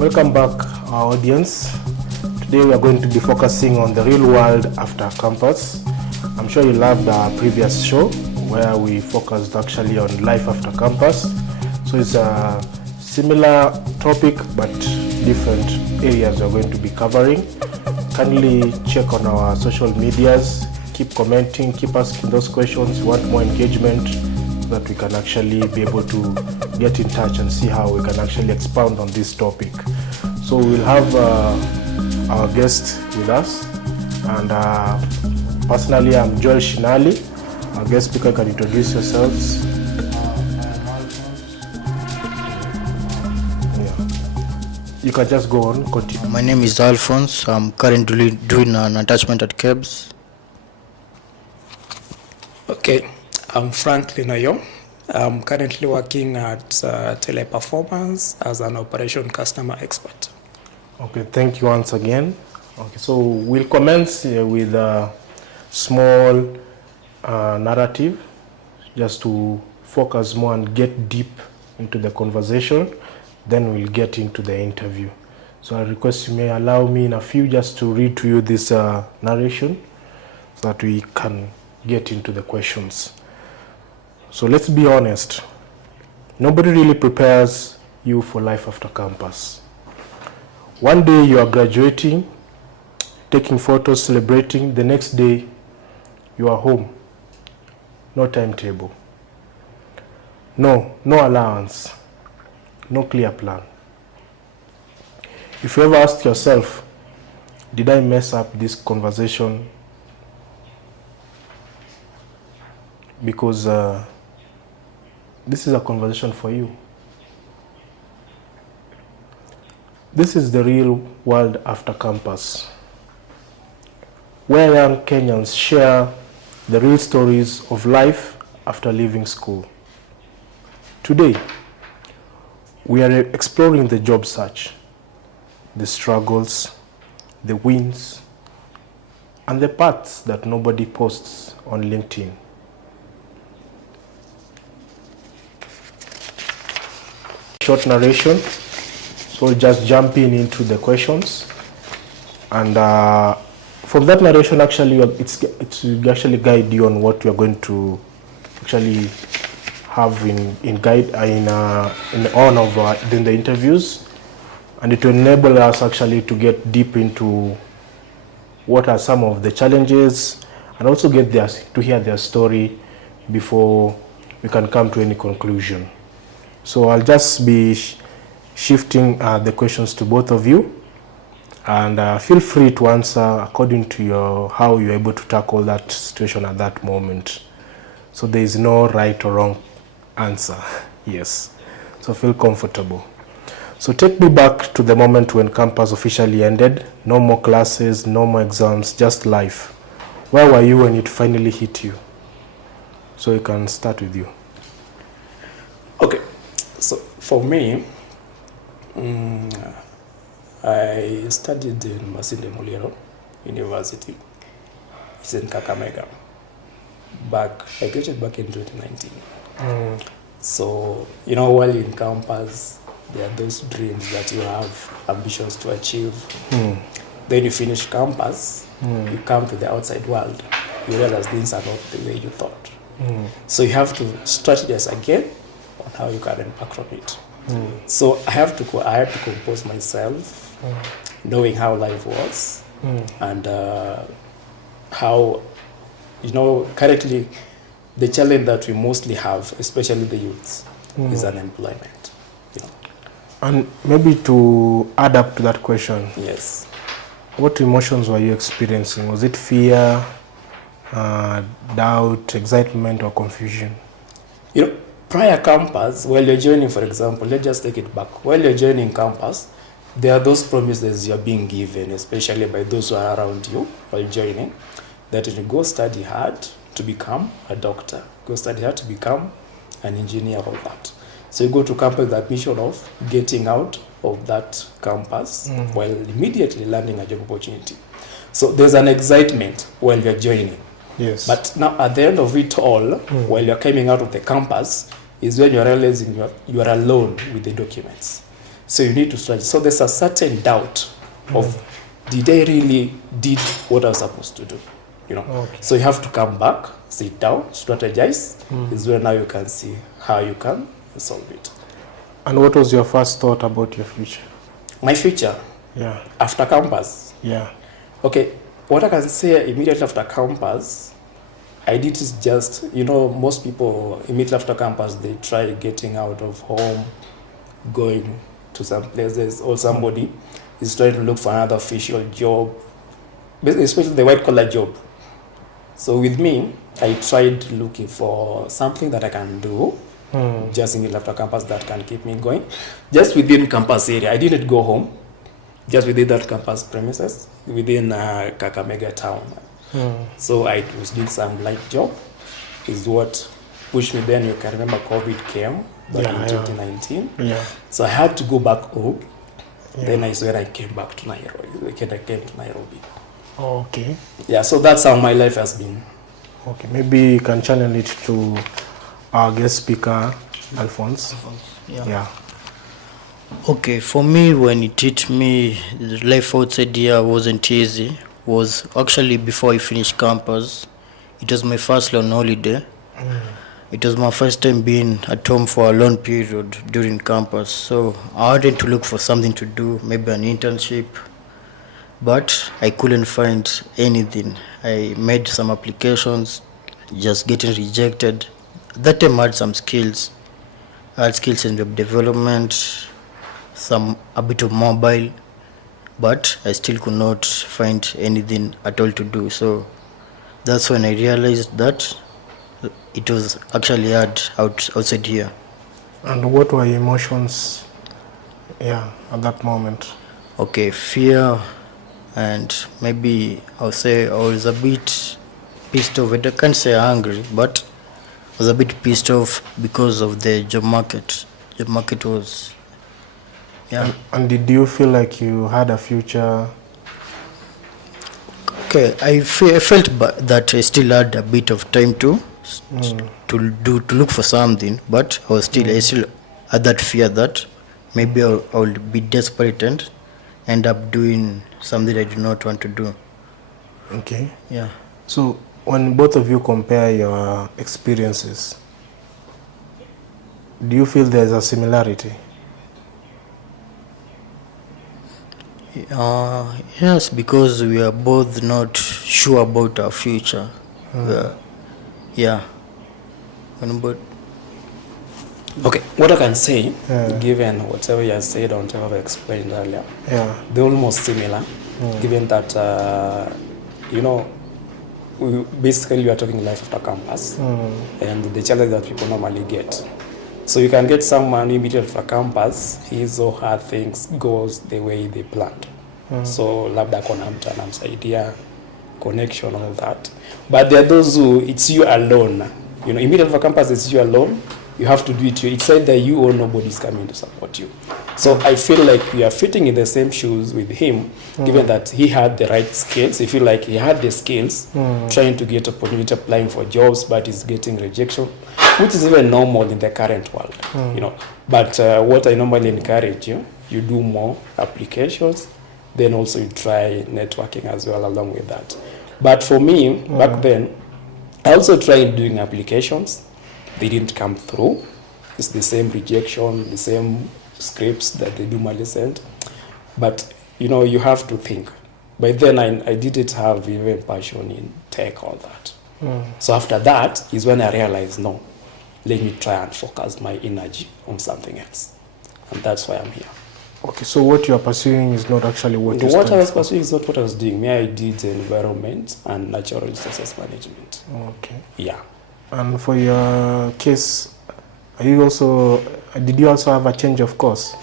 Welcome back, our audience. Today we are going to be focusing on the real world after campus. I'm sure you loved our previous show where we focused actually on life after campus. So it's a similar topic but different areas we're going to be covering. Kindly check on our social medias, keep commenting, keep asking those questions. We want more engagement so that we can actually be able to get in touch and see how we can actually expound on this topic. So we'll have our guest with us, and personally I'm Joel Shinali. Our guest speaker, can introduce yourselves. You can just go on, continue. My name is Alphonse. I'm currently doing an attachment at KEBS. Okay, I'm Franklin Ayo. I'm currently working at Teleperformance as an operation customer expert. Okay, thank you once again. Okay, so we'll commence with a small narrative just to focus more and get deep into the conversation. Then we'll get into the interview. So I request you may allow me in a few just to read to you this narration so that we can get into the questions. So let's be honest. Nobody really prepares you for life after campus. One day you are graduating, taking photos, celebrating. The next day you are home. No timetable. No allowance. No clear plan. If you ever ask yourself, did I mess up this conversation? Because this is a conversation for you. This is the real world after campus, where young Kenyans share the real stories of life after leaving school. Today, we are exploring the job search, the struggles, the wins, and the paths that nobody posts on LinkedIn. Short narration, so just jumping into the questions, and from that narration, actually, it will actually guide you on what you are going to actually have in the interviews, and it will enable us actually to get deep into what are some of the challenges, and also get to hear their story before we can come to any conclusion. So I'll just be shifting the questions to both of you, and feel free to answer according to how you're able to tackle that situation at that moment. So there is no right or wrong answer. Yes. So feel comfortable. So take me back to the moment when campus officially ended. No more classes, no more exams, just life. Where were you when it finally hit you? So you can start with you. Okay, so for me, I studied in Masinde Muliro University. It's in Kakamega. I graduated back in 2019. So, while in campus, there are those dreams that you have, ambitions to achieve. Then you finish campus, you come to the outside world, you realize things are not the way you thought. So you have to strategize again on how you can embark from it. So I had to compose myself, knowing how life was, and how, currently the challenge that we mostly have, especially the youths, is unemployment. And maybe to add up to that question, Yes. what emotions were you experiencing? Was it fear, doubt, excitement, or confusion? Prior campus, while you're joining, for example, let's just take it back. While you're joining campus, there are those promises you're being given, especially by those who are around you while joining, that you go study hard to become a doctor, go study hard to become an engineer, all that. So you go to campus with the mission of getting out of that campus while immediately landing a job opportunity. So there's an excitement while you're joining. Yes. But now at the end of it all, while you're coming out of the campus, is when you're realizing you are alone with the documents. So you need to strategize. So there's a certain doubt of did I really did what I was supposed to do? You know. Okay. So you have to come back, sit down, strategize. Is where now you can see how you can solve it. And what was your first thought about your future? My future Yeah. after campus. Yeah. Okay, what I can say immediately after campus, I did is just, you know, most people immediately after campus, they try getting out of home, going to some places, or somebody is trying to look for another official job, especially the white collar job. So with me, I tried looking for something that I can do just immediately after campus that can keep me going. Just within campus area, I didn't go home, just within that campus premises, within Kakamega town. So I was doing some light job, is what pushed me. Then you can remember COVID came back in 2019. Yeah. So I had to go back home. Yeah. Then I swear I came back to Nairobi. I came to Nairobi. Okay. Yeah, so that's how my life has been. Okay. Maybe you can channel it to our guest speaker, Alphonse. Yeah. Okay, for me, when it hit me, the life outside here wasn't easy. Was actually before I finished campus. It was my first long holiday. It was my first time being at home for a long period during campus. So I wanted to look for something to do, maybe an internship, but I couldn't find anything. I made some applications, just getting rejected. At that time I had some skills. I had skills in web development, a bit of mobile, but I still could not find anything at all to do. So that's when I realized that it was actually hard outside here. And what were your emotions? Yeah, at that moment. Okay, fear, and maybe I'll say I was a bit pissed off. I can't say angry, but I was a bit pissed off because of the job market. Job market was, yeah. And did you feel like you had a future? Okay, I felt that I still had a bit of time to look for something, but I still had that fear that maybe I would be desperate and end up doing something I do not want to do. Okay. Yeah. So when both of you compare your experiences, do you feel there's a similarity? Yes, because we are both not sure about our future. Yeah. But Okay, what I can say, given whatever you have said or whatever I've explained earlier, they're almost similar, given that, you know, basically we are talking life after campus and the challenge that people normally get. So you can get someone immediately after campus, his or her things goes the way they planned. So labda kona mtu anamsaidia, connection, all that. But there are those who, it's you alone. You know, immediately after campus, it's you alone. You have to do it. It's either you or nobody's coming to support you. So I feel like we are fitting in the same shoes with him, given that he had the right skills. I feel like he had the skills, trying to get opportunity, applying for jobs, but he's getting rejection, which is even normal in the current world, you know. But what I normally encourage you do more applications, then also you try networking as well along with that. But for me, back then, I also tried doing applications. They didn't come through. It's the same rejection, the same scripts that they normally send. But, you know, you have to think. By then, I didn't have even passion in tech, all that. So after that is when I realized, no, let me try and focus my energy on something else. And that's why I'm here. Okay, so what you are pursuing is not actually what you What I was studied pursuing is not what I was doing. Me, I did environment and natural resources management. for. Okay. Yeah. And for your case, did you also have a change of course?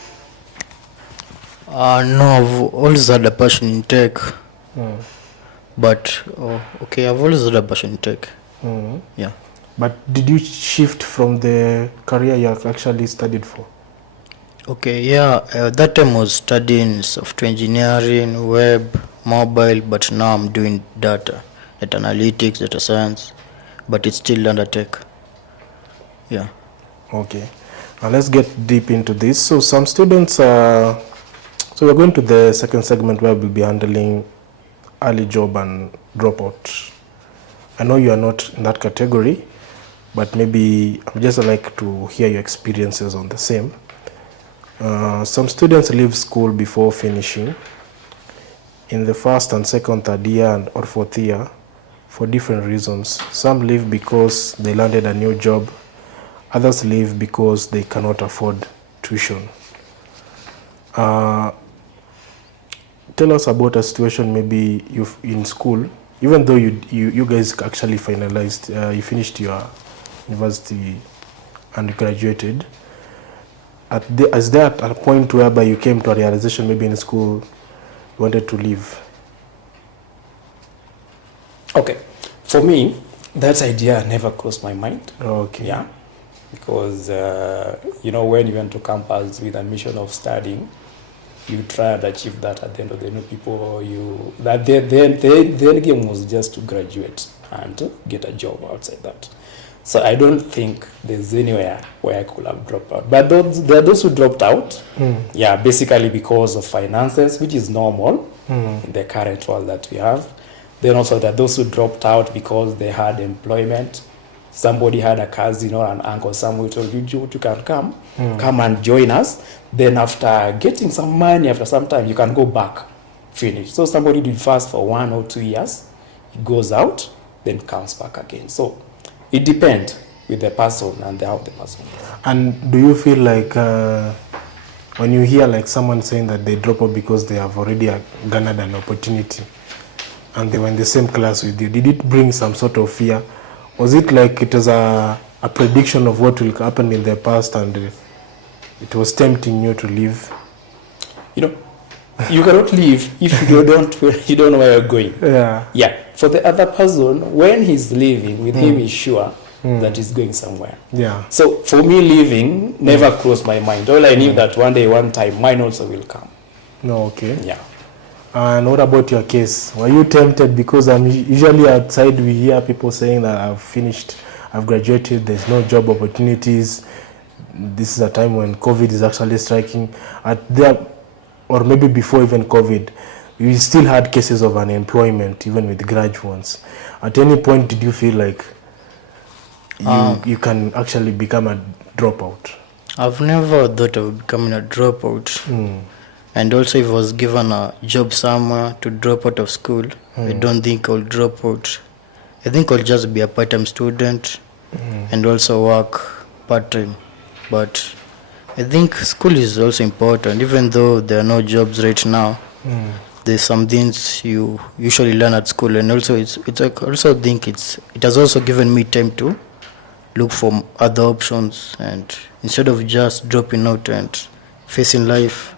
no, I've always had a passion in tech. But I've always had a passion in tech. Yeah. But did you shift from the career you actually studied for? Okay, yeah, that time I was studying software engineering, web, mobile, but now I'm doing data analytics, data science, but it's still under tech. Yeah. Okay. Let's get deep into this. So some students, so we're going to the second segment where we'll be handling early job and dropout. I know you are not in that category, but maybe I would just like to hear your experiences on the same. Some students leave school before finishing in the first and second, third year or fourth year for different reasons. Some leave because they landed a new job. Others leave because they cannot afford tuition. Tell us about a situation maybe you in school, even though you guys actually finalized, you finished your university and graduated. Is there a point whereby you came to a realization maybe in school you wanted to leave? Okay, for me, that idea never crossed my mind. Okay. Yeah, because when you went to campus with a mission of studying, you try and achieve that. At the end of the day, people the end game was just to graduate and get a job outside that. So I don't think there's anywhere where I could have dropped out. But there are those who dropped out, basically because of finances, which is normal in the current world that we have. Then also there are those who dropped out because they had employment. Somebody had a cousin or an uncle somewhere told you can come and join us. Then after getting some money, after some time, you can go back, finish. So somebody did fast for 1 or 2 years, it goes out, then comes back again. So it depends with the person and how the person is. And do you feel like when you hear like someone saying that they drop out because they have already garnered an opportunity and they were in the same class with you, did it bring some sort of fear? Was it like it was a prediction of what will happen in the past and it was tempting you to leave? You cannot leave if you don't know where you're going. Yeah. For the other person, when he's leaving, with him he's sure that he's going somewhere. Yeah. So for me, leaving never crossed my mind. All I knew that one time, mine also will come. No, okay. Yeah. And what about your case? Were you tempted? Because usually outside we hear people saying that I've finished, I've graduated, there's no job opportunities. This is a time when COVID is actually striking. Or maybe before even COVID, we still had cases of unemployment, even with graduates. At any point, did you feel like you can actually become a dropout? I've never thought of becoming a dropout. And also, if I was given a job somewhere to drop out of school, I don't think I'll drop out. I think I'll just be a part-time student and also work part-time. But I think school is also important, even though there are no jobs right now. There's some things you usually learn at school, and also I also think it has also given me time to look for other options, and instead of just dropping out and facing life,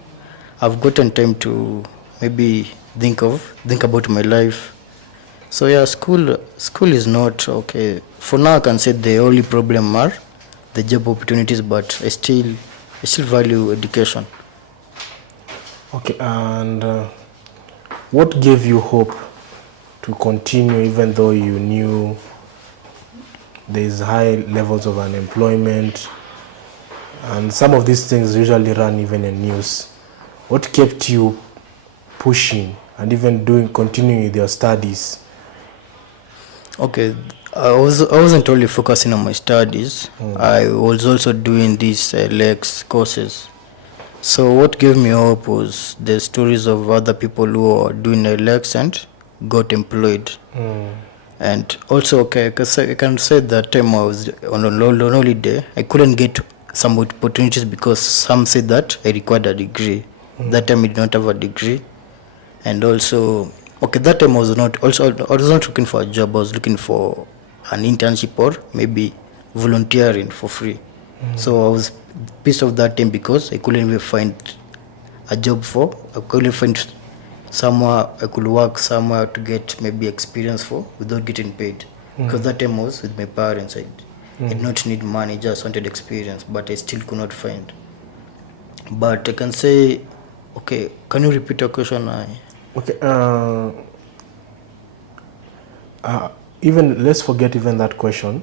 I've gotten time to maybe think about my life. So yeah, school is not okay. For now, I can say the only problem are the job opportunities, but I still value education. Okay, and what gave you hope to continue even though you knew there's high levels of unemployment, and some of these things usually run even in news? What kept you pushing and even continuing with your studies? Okay, I wasn't only focusing on my studies. I was also doing these LX courses. So what gave me hope was the stories of other people who are doing LX and got employed. And also, okay, I can say that time I was on a holiday, I couldn't get some opportunities because some said that I required a degree. That time I did not have a degree. And also, okay, that time I was not looking for a job. I was looking for an internship or maybe volunteering for free. So I was pissed off that time because I couldn't even find a job I couldn't find somewhere I could work somewhere to get maybe experience for without getting paid. Because that time I was with my parents. I did not need money, just wanted experience, but I still could not find. But I can say, okay, can you repeat your question? Okay, even let's forget even that question.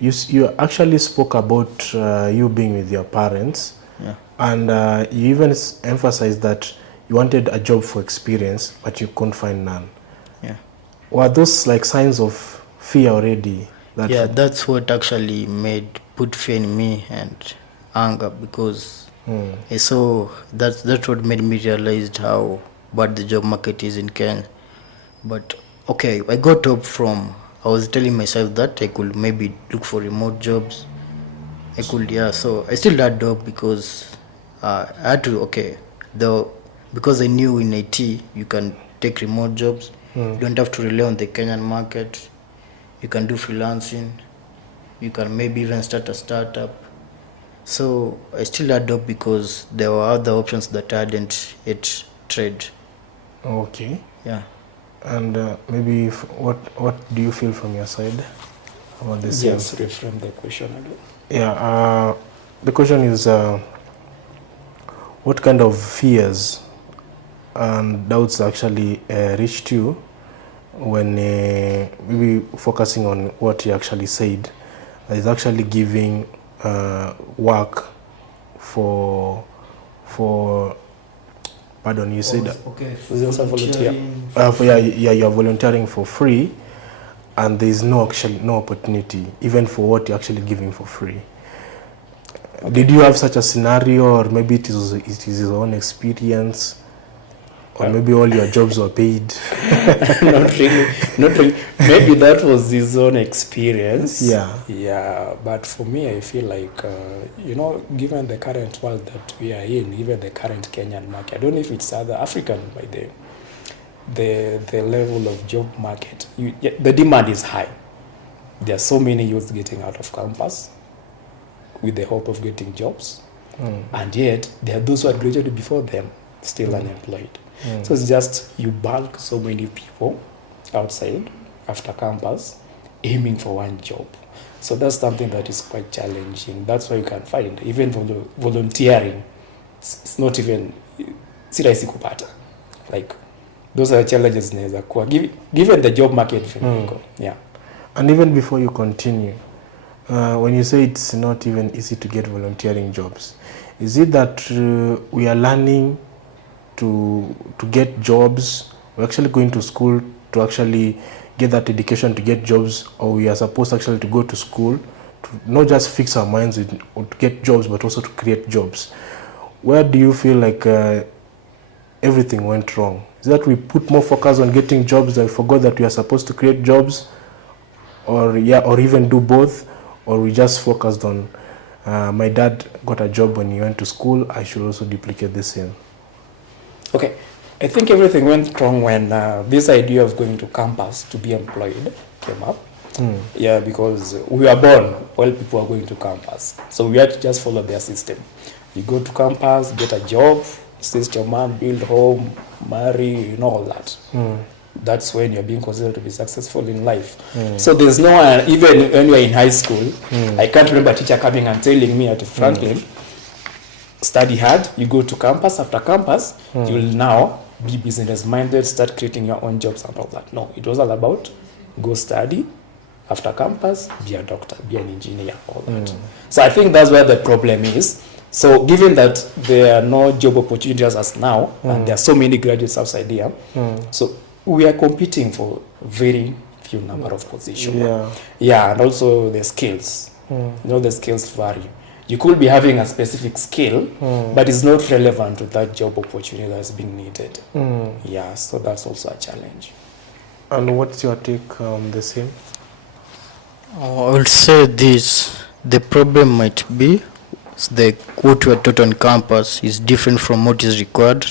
you actually spoke about you being with your parents, Yeah. and you even emphasized that you wanted a job for experience, but you couldn't find none. Yeah. Were those like signs of fear already? That Yeah, that's what actually put fear in me and anger, because I saw that's what made me realize how bad the job market is in Kenya. But okay, I got up from, I was telling myself that I could maybe look for remote jobs. I could, yeah. So I still had hope because I had to, okay, though, because I knew in IT you can take remote jobs. You don't have to rely on the Kenyan market. You can do freelancing. You can maybe even start a startup. So I still had hope because there were other options that I hadn't yet tried. okay. Yeah. And maybe what do you feel from your side about this? Yes, reframe the question again. Yeah. The question is, what kind of fears and doubts actually reached you when maybe focusing on what you actually said, is actually giving work for pardon, you said Okay. Is also volunteer. you're volunteering for free, and there is no opportunity even for what you're actually giving for free. Did you have such a scenario, or maybe it is your own experience, or maybe all your jobs were paid? Not really. Maybe that was his own experience. Yeah. But for me, I feel like given the current world that we are in, even the current Kenyan market, I don't know if it's other African by the level of job market. The demand is high. There are so many youths getting out of campus with the hope of getting jobs, and yet there are those who had graduated before them still unemployed. So it's just you bulk so many people outside after campus aiming for one job. So that's something that is quite challenging. That's why you can find even volunteering, it's not even si rahisi kupata. Like those are the challenges zinaweza kuwa given the job market vile. Yeah. And even before you continue, when you say it's not even easy to get volunteering jobs, is it that we are learning to get jobs? We're actually going to school to actually get that education to get jobs, or we are supposed actually to go to school to not just fix our minds to get jobs, but also to create jobs? Where do you feel like everything went wrong? Is that we put more focus on getting jobs and forgot that we are supposed to create jobs, or even do both, or we just focused on my dad got a job when he went to school, I should also duplicate the same? Okay, I think everything went wrong when this idea of going to campus to be employed came up. Yeah, because we were born while people are going to campus. So we had to just follow their system. You go to campus, get a job, assist your man, build home, marry, all that. That's when you're being considered to be successful in life. So there's no one, even when you're in high school, I can't remember a teacher coming and telling me at Franklin, study hard, you go to campus, after campus, you'll now be business minded, start creating your own jobs and all that. No, it was all about go study, after campus, be a doctor, be an engineer, all that. So I think that's where the problem is. So given that there are no job opportunities as now, and there are so many graduates outside here, so we are competing for very few number of positions. Yeah, and also the skills. The skills vary. You could be having a specific skill, but it's not relevant to that job opportunity that's being needed. Yeah, so that's also a challenge. And what's your take on the same? I will say this: the problem might be what we are taught on campus is different from what is required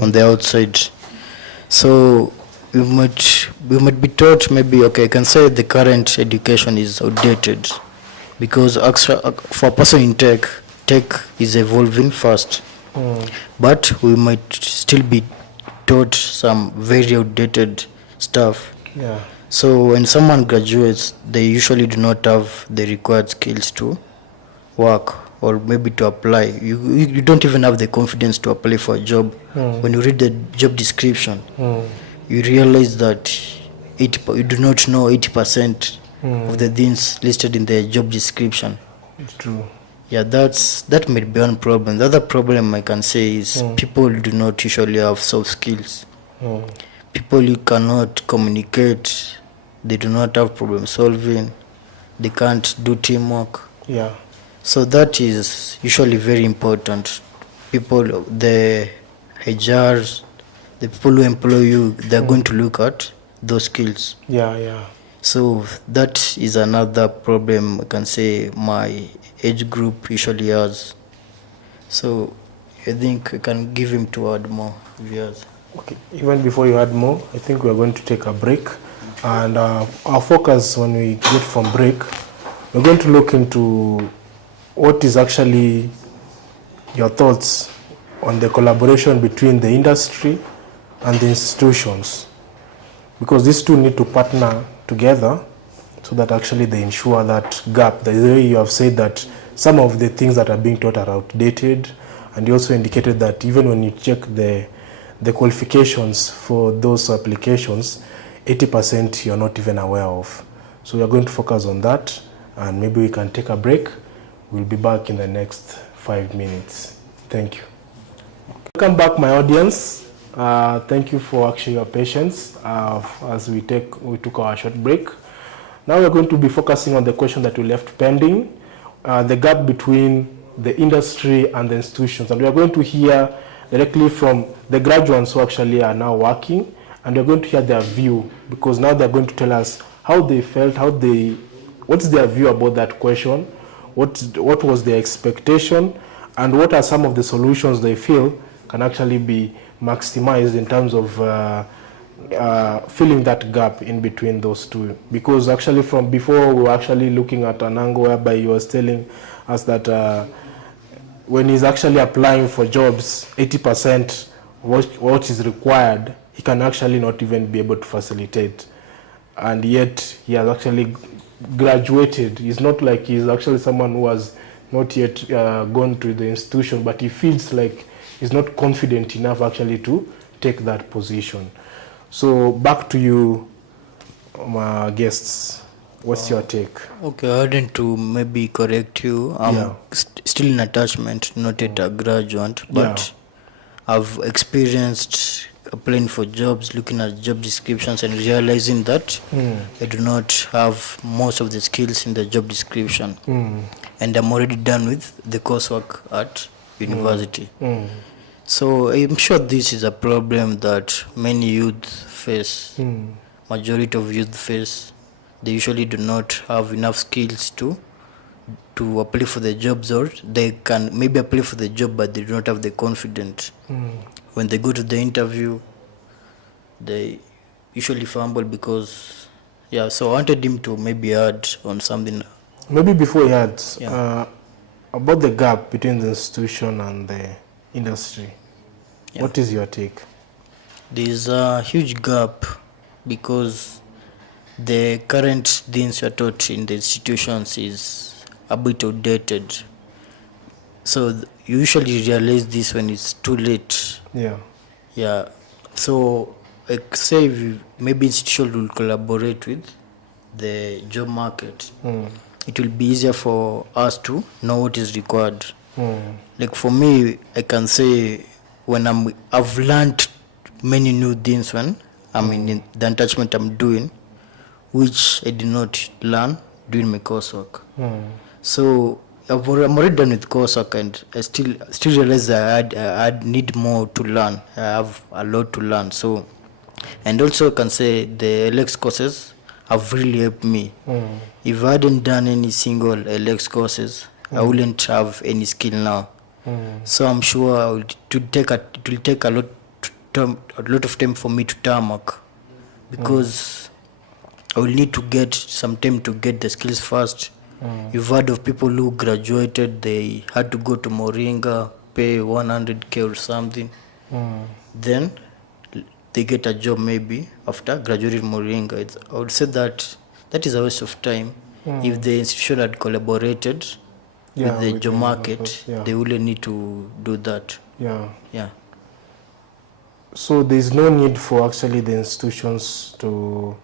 on the outside. So we might be taught, maybe, okay, I can say the current education is outdated, because for a person in tech is evolving fast. But we might still be taught some very outdated stuff. Yeah. So when someone graduates, they usually do not have the required skills to work, or maybe to apply. You don't even have the confidence to apply for a job. When you read the job description, you realize that you do not know 80% of the things listed in the job description. It's true. Yeah, that may be one problem. The other problem I can say is people do not usually have soft skills. People who cannot communicate, they do not have problem solving, they can't do teamwork. Yeah. So that is usually very important. People, the HRs, the people who employ you, they're going to look at those skills. Yeah. So that is another problem I can say my age group usually has. So I think I can give him to add more viewers. Okay. Even before you add more, I think we are going to take a break. And our focus when we get from break, we're going to look into what is actually your thoughts on the collaboration between the industry and the institutions. Because these two need to partner together so that actually they ensure that gap. The way you have said that some of the things that are being taught are outdated, and you also indicated that even when you check the qualifications for those applications, 80% you're not even aware of. So we are going to focus on that, and maybe we can take a break. We'll be back in the next 5 minutes. Thank you. Welcome back, my audience. Thank you for actually your patience as we took our short break. Now we're going to be focusing on the question that we left pending, the gap between the industry and the institutions. And we are going to hear directly from the graduates who actually are now working, and we're going to hear their view, because now they're going to tell us how they felt, what's their view about that question, what was their expectation, and what are some of the solutions they feel can actually be maximized in terms of filling that gap in between those two. Because actually from before we were actually looking at an angle whereby he was telling us that when he's actually applying for jobs, 80% what is required, he can actually not even be able to facilitate. And yet he has actually graduated. It's not like he's actually someone who has not yet gone to the institution, but he feels like he's not confident enough actually to take that position. So back to you, my guests. What's your take? Okay, I wanted to maybe correct you. I'm still in attachment, not yet a graduate, but I've experienced applying for jobs, looking at job descriptions and realizing that I do not have most of the skills in the job description. And I'm already done with the coursework at university. So I'm sure this is a problem that many youth face, majority of youth face. They usually do not have enough skills to apply for the jobs, or they can maybe apply for the job but they do not have the confidence. When they go to the interview, they usually fumble because, so I wanted him to maybe add on something. Maybe before he adds, about the gap between the institution and the industry. What is your take? There's a huge gap because the current things you are taught in the institutions is a bit outdated. So you usually realize this when it's too late. So like say maybe institution will collaborate with the job market. It will be easier for us to know what is required. Like for me, I can say when I've learned many new things when I'm in the attachment I'm doing, which I did not learn during my coursework. So I'm already done with coursework, and I still realize that I need more to learn. I have a lot to learn. So, and also I can say the LX courses have really helped me. If I hadn't done any single LX courses, I wouldn't have any skill now. So I'm sure it will take a lot of time for me to tarmac, because I will need to get some time to get the skills first. You've heard of people who graduated, they had to go to Moringa, pay 100K or something. Then they get a job maybe after graduating Moringa. I would say that is a waste of time. If the institution had collaborated with the job market, they wouldn't need to do that. So there's no need for actually the institutions to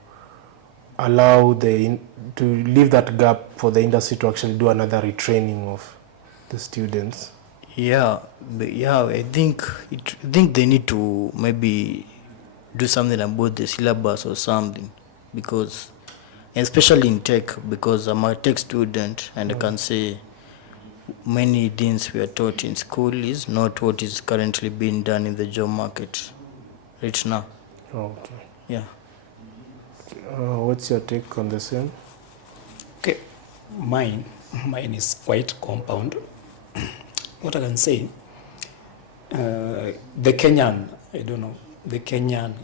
allow to leave that gap for the industry to actually do another retraining of the students? Yeah, I think they need to maybe do something about the syllabus or something, because especially in tech, because I'm a tech student and I can say many things we are taught in school is not what is currently being done in the job market right now. Okay. Yeah. What's your take on the same? Okay, mine is quite compound. What I can say, the Kenyan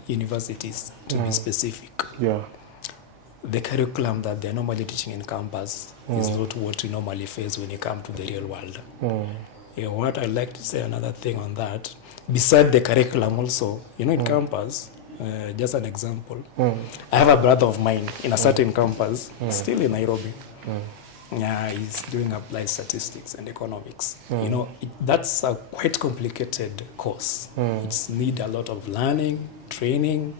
universities, to be specific, Yeah. the curriculum that they're normally teaching in campus is not what we normally face when you come to the real world. What I'd like to say, another thing on that, beside the curriculum also, in campus, just an example, I have a brother of mine in a certain campus, still in Nairobi. Yeah, he's doing applied statistics and economics. That's a quite complicated course. It's need a lot of learning, training,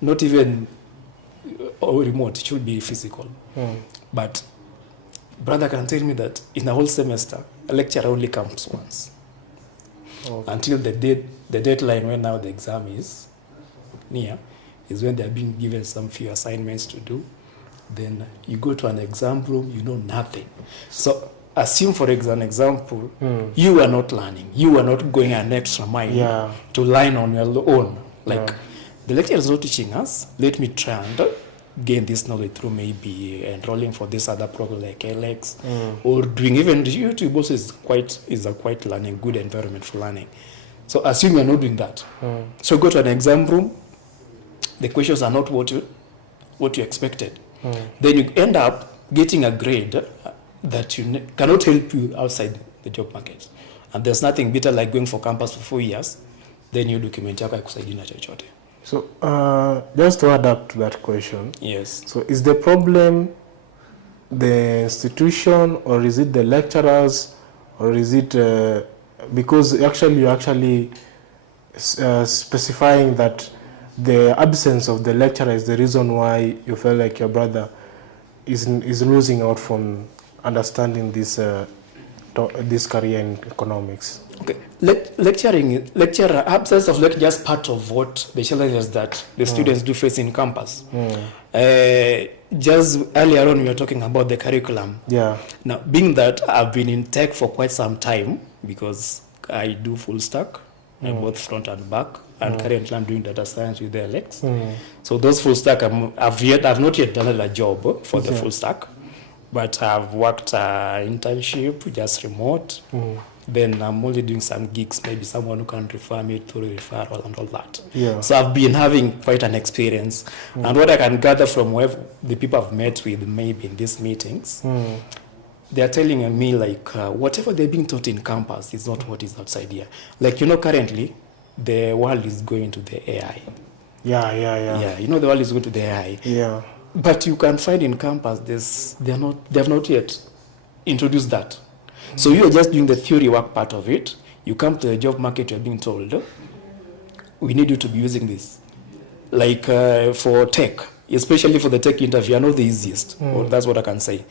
not even remote, it should be physical. But brother can tell me that in a whole semester, a lecturer only comes once. Okay. Until the deadline when now the exam is near, is when they're being given some few assignments to do. Then you go to an exam room, you know nothing. So assume, for example, you are not learning, you are not going an extra mile to learn on your own. The lecturer is not teaching us. Let me try and gain this knowledge through maybe enrolling for this other program like LX, or doing even YouTube also is a quite learning, good environment for learning. So assume you're not doing that. So go to an exam room, the questions are not what you expected. Then you end up getting a grade that cannot help you outside the job market. And there's nothing better like going for campus for 4 years, then you document yako ikusaidie na chochote. So just to add up to that question. Yes. So is the problem the institution, or is it the lecturers, or is it because you're actually specifying that the absence of the lecturer is the reason why you feel like your brother is losing out from understanding this career in economics? Okay, lecturer absence of lecture is part of what the challenges that the students do face in campus. Just earlier on, we were talking about the curriculum. Yeah. Now, being that I've been in tech for quite some time, because I do full stack, both front and back, and currently I'm doing data science with the LX. So those full stack, I've not yet done a job for the full stack, but I've worked internship, just remote. Then I'm only doing some gigs, maybe someone who can refer me through referral and all that. Yeah. So I've been having quite an experience. And what I can gather from the people I've met with maybe in these meetings, they're telling me whatever they're being taught in campus is not what is outside here. Currently, the world is going to the AI. Yeah. The world is going to the AI. Yeah. But you can find in campus, they have not yet introduced that. So you are just doing the theory work part of it. You come to the job market, you're being told, we need you to be using this. For tech, especially for the tech interview, are not the easiest. Or that's what I can say.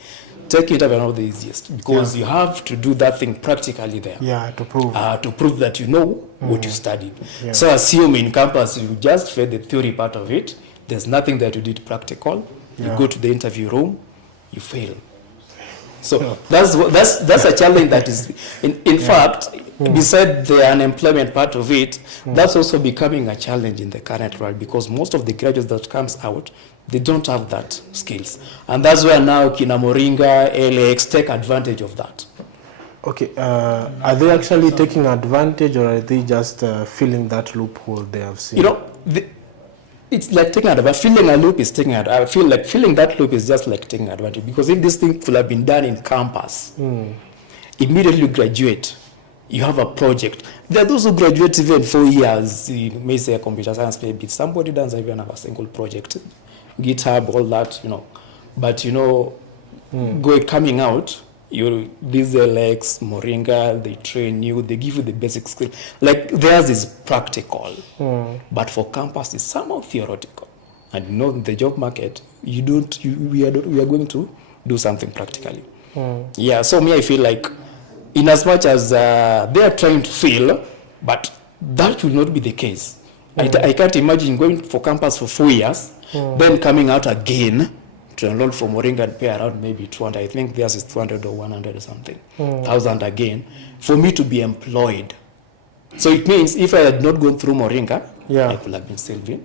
Tech interview are not the easiest, because you have to do that thing practically there. Yeah, to prove. To prove that you know what you studied. Yeah. So assume in campus, you just fed the theory part of it. There's nothing that you did practical. You go to the interview room, you fail. So that's a challenge that is, in fact, beside the unemployment part of it, that's also becoming a challenge in the current world, because most of the graduates that comes out, they don't have that skills. And that's where now Kina Moringa, LX take advantage of that. Okay, are they actually taking advantage, or are they just filling that loophole they have seen? It's like taking advantage. Filling a loop is taking advantage. I feel like filling that loop is just like taking advantage, because if this thing could have been done in campus, immediately you graduate, you have a project. There are those who graduate even 4 years, may say a computer science, maybe somebody doesn't even have a single project, GitHub, all that, But coming out, these LX, Moringa, they train you, they give you the basic skill. Theirs is practical, but for campus it's somehow theoretical. and you know in the job market, we are going to do something practically. Yeah, so me, I feel like in as much as they are trying to fill, but that will not be the case. I can't imagine going for campus for 4 years, then coming out again to enroll for Moringa and pay around maybe 200. I think theirs is 200 or 100 or something, 1,000 again, for me to be employed. So it means if I had not gone through Moringa, I could have been still been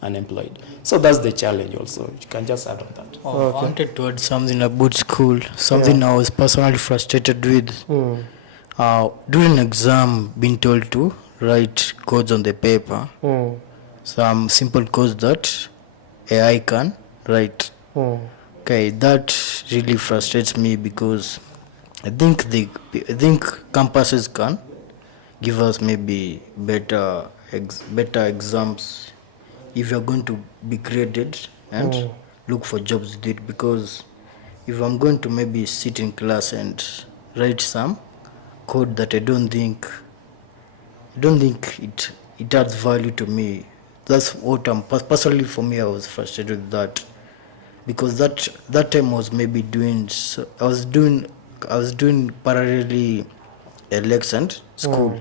unemployed. So that's the challenge also. You can just add on that. I wanted to add something about school, something I was personally frustrated with. During exam, being told to write codes on the paper, some simple codes that AI can write. Okay, that really frustrates me because I think campuses can give us maybe better exams if you're going to be graded and look for jobs with it. Because if I'm going to maybe sit in class and write some code that I don't think it adds value to me, that's what I'm personally, for me, I was frustrated with that, because that time I was maybe doing I was doing parallelly LX and school.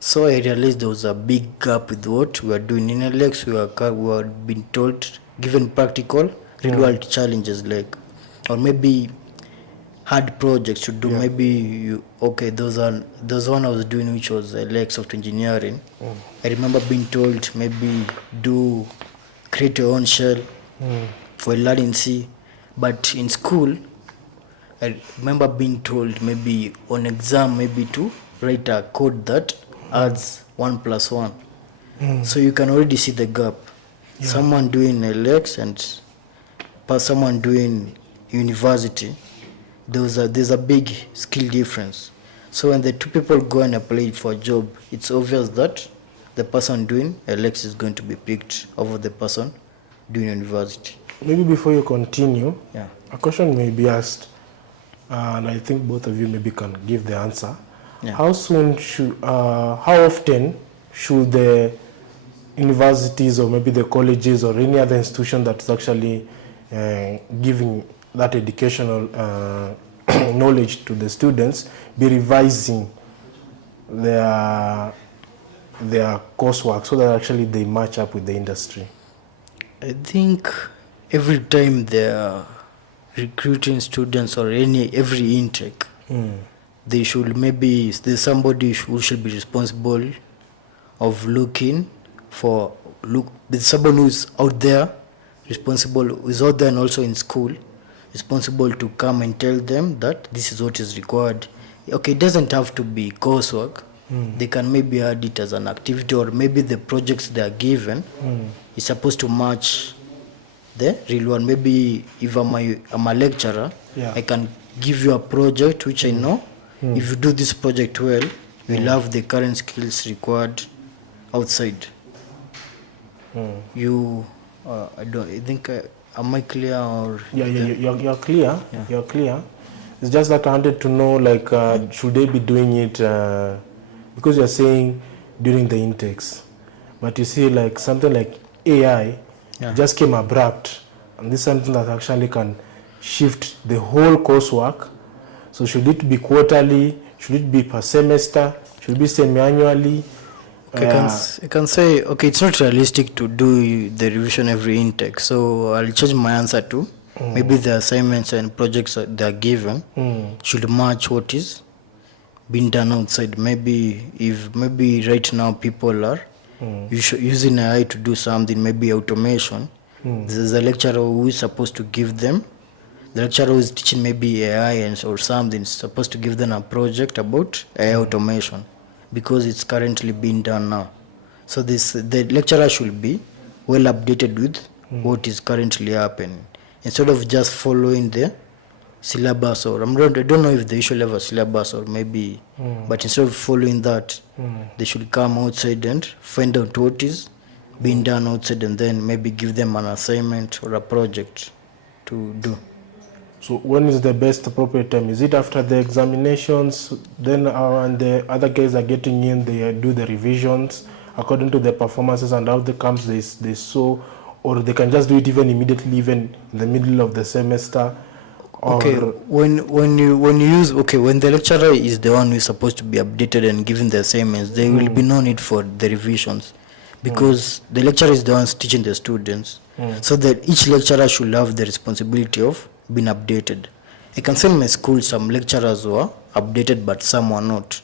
So I realized there was a big gap with what we were doing in LX. We were being told, given practical, real world challenges, like, or maybe hard projects to do. Maybe those one I was doing, which was LX software engineering. I remember being told maybe create your own shell for learning C. But in school, I remember being told maybe on exam maybe to write a code that adds 1 + 1. So you can already see the gap. Someone doing LX and someone doing university, there's a big skill difference. So when the two people go and apply for a job, it's obvious that the person doing LX is going to be picked over the person doing university. Maybe before you continue, a question may be asked, and I think both of you maybe can give the answer. How often should the universities or maybe the colleges or any other institution that's actually giving that educational knowledge to the students be revising their coursework so that actually they match up with the industry? I think every time they are recruiting students or every intake, they should there's somebody who should be responsible of there's someone who's out there, who's out there and also in school, responsible to come and tell them that this is what is required. Okay, it doesn't have to be coursework. They can maybe add it as an activity, or maybe the projects they are given is supposed to match the real one. Maybe if I'm a lecturer, I can give you a project which I know if you do this project well, you'll have the current skills required outside. Am I clear? Or you're clear. You're clear. It's just that I wanted to know, like, should they be doing it because you're saying during the intakes, but you see, like, something like AI just came abrupt, and this is something that actually can shift the whole coursework. So should it be quarterly? Should it be per semester? Should it be semi-annually? I can say, it's not realistic to do the revision every intake. So I'll change my answer to maybe the assignments and projects that they are given should match what is being done outside. Maybe right now people are using AI to do something, maybe automation. There's a lecturer who is supposed to give them, the lecturer who is teaching maybe AI or something, is supposed to give them a project about AI automation, because it's currently being done now. So the lecturer should be well updated with what is currently happening, instead of just following the syllabus, or I don't know if they usually have a syllabus or maybe, but instead of following that, they should come outside and find out what is being done outside, and then maybe give them an assignment or a project to do. So when is the best appropriate time? Is it after the examinations? Then and the other guys are getting in, they do the revisions, according to their performances and how the camps they saw, or they can just do it even immediately, even in the middle of the semester. Or Okay, when you use, okay, when the lecturer is the one who is supposed to be updated and given the assignments, there will be no need for the revisions, because the lecturer is the one teaching the students. So that each lecturer should have the responsibility of being updated. I can say in my school some lecturers were updated but some were not.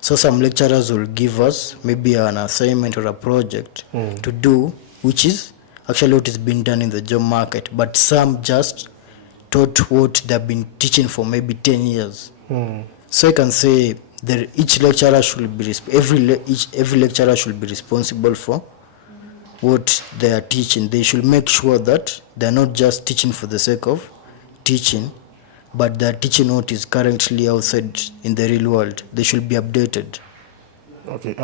So some lecturers will give us maybe an assignment or a project to do, which is actually what is being done in the job market, but some just taught what they've been teaching for maybe 10 years. So I can say that each lecturer should be every lecturer should be responsible for what they are teaching. They should make sure that they're not just teaching for the sake of teaching, but they're teaching what is currently outside in the real world. They should be updated. Okay.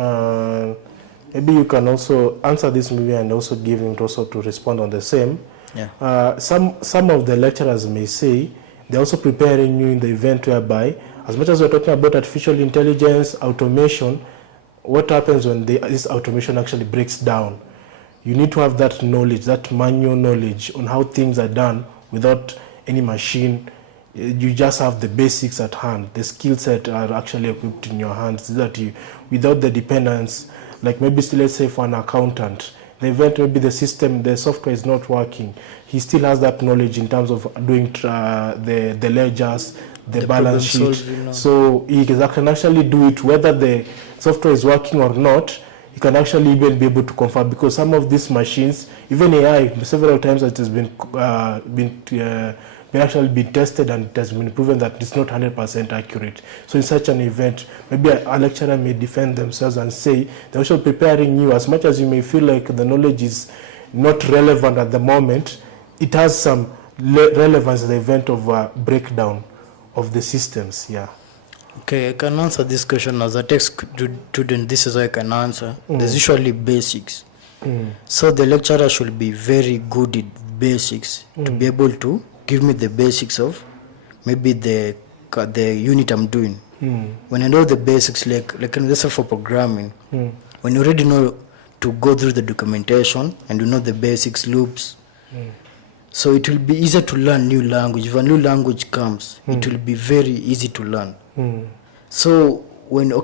Maybe you can also answer this maybe and also give him also to respond on the same. Yeah. Some of the lecturers may say they're also preparing you in the event whereby, as much as we're talking about artificial intelligence, automation, what happens when this automation actually breaks down? You need to have that knowledge, that manual knowledge on how things are done without any machine. You just have the basics at hand. The skill set are actually equipped in your hands, so that you, without the dependence, like maybe still, let's say for an accountant, the event maybe the system, the software is not working, he still has that knowledge in terms of doing the ledgers, the balance sheet. So he can actually do it whether the software is working or not. He can actually even be able to confirm, because some of these machines, even AI, several times it has been actually been tested and it has been proven that it's not 100% accurate. So in such an event, maybe a lecturer may defend themselves and say they're also preparing you. As much as you may feel like the knowledge is not relevant at the moment, it has some relevance in the event of a breakdown of the systems. Yeah. Okay, I can answer this question as a tech student. This is how I can answer. There's usually basics. So the lecturer should be very good at basics to be able to give me the basics of maybe the unit I'm doing. When I know the basics, like let's say for programming, when you already know to go through the documentation and you know the basics, loops, so it will be easier to learn new language. If a new language comes, it will be very easy to learn. So when I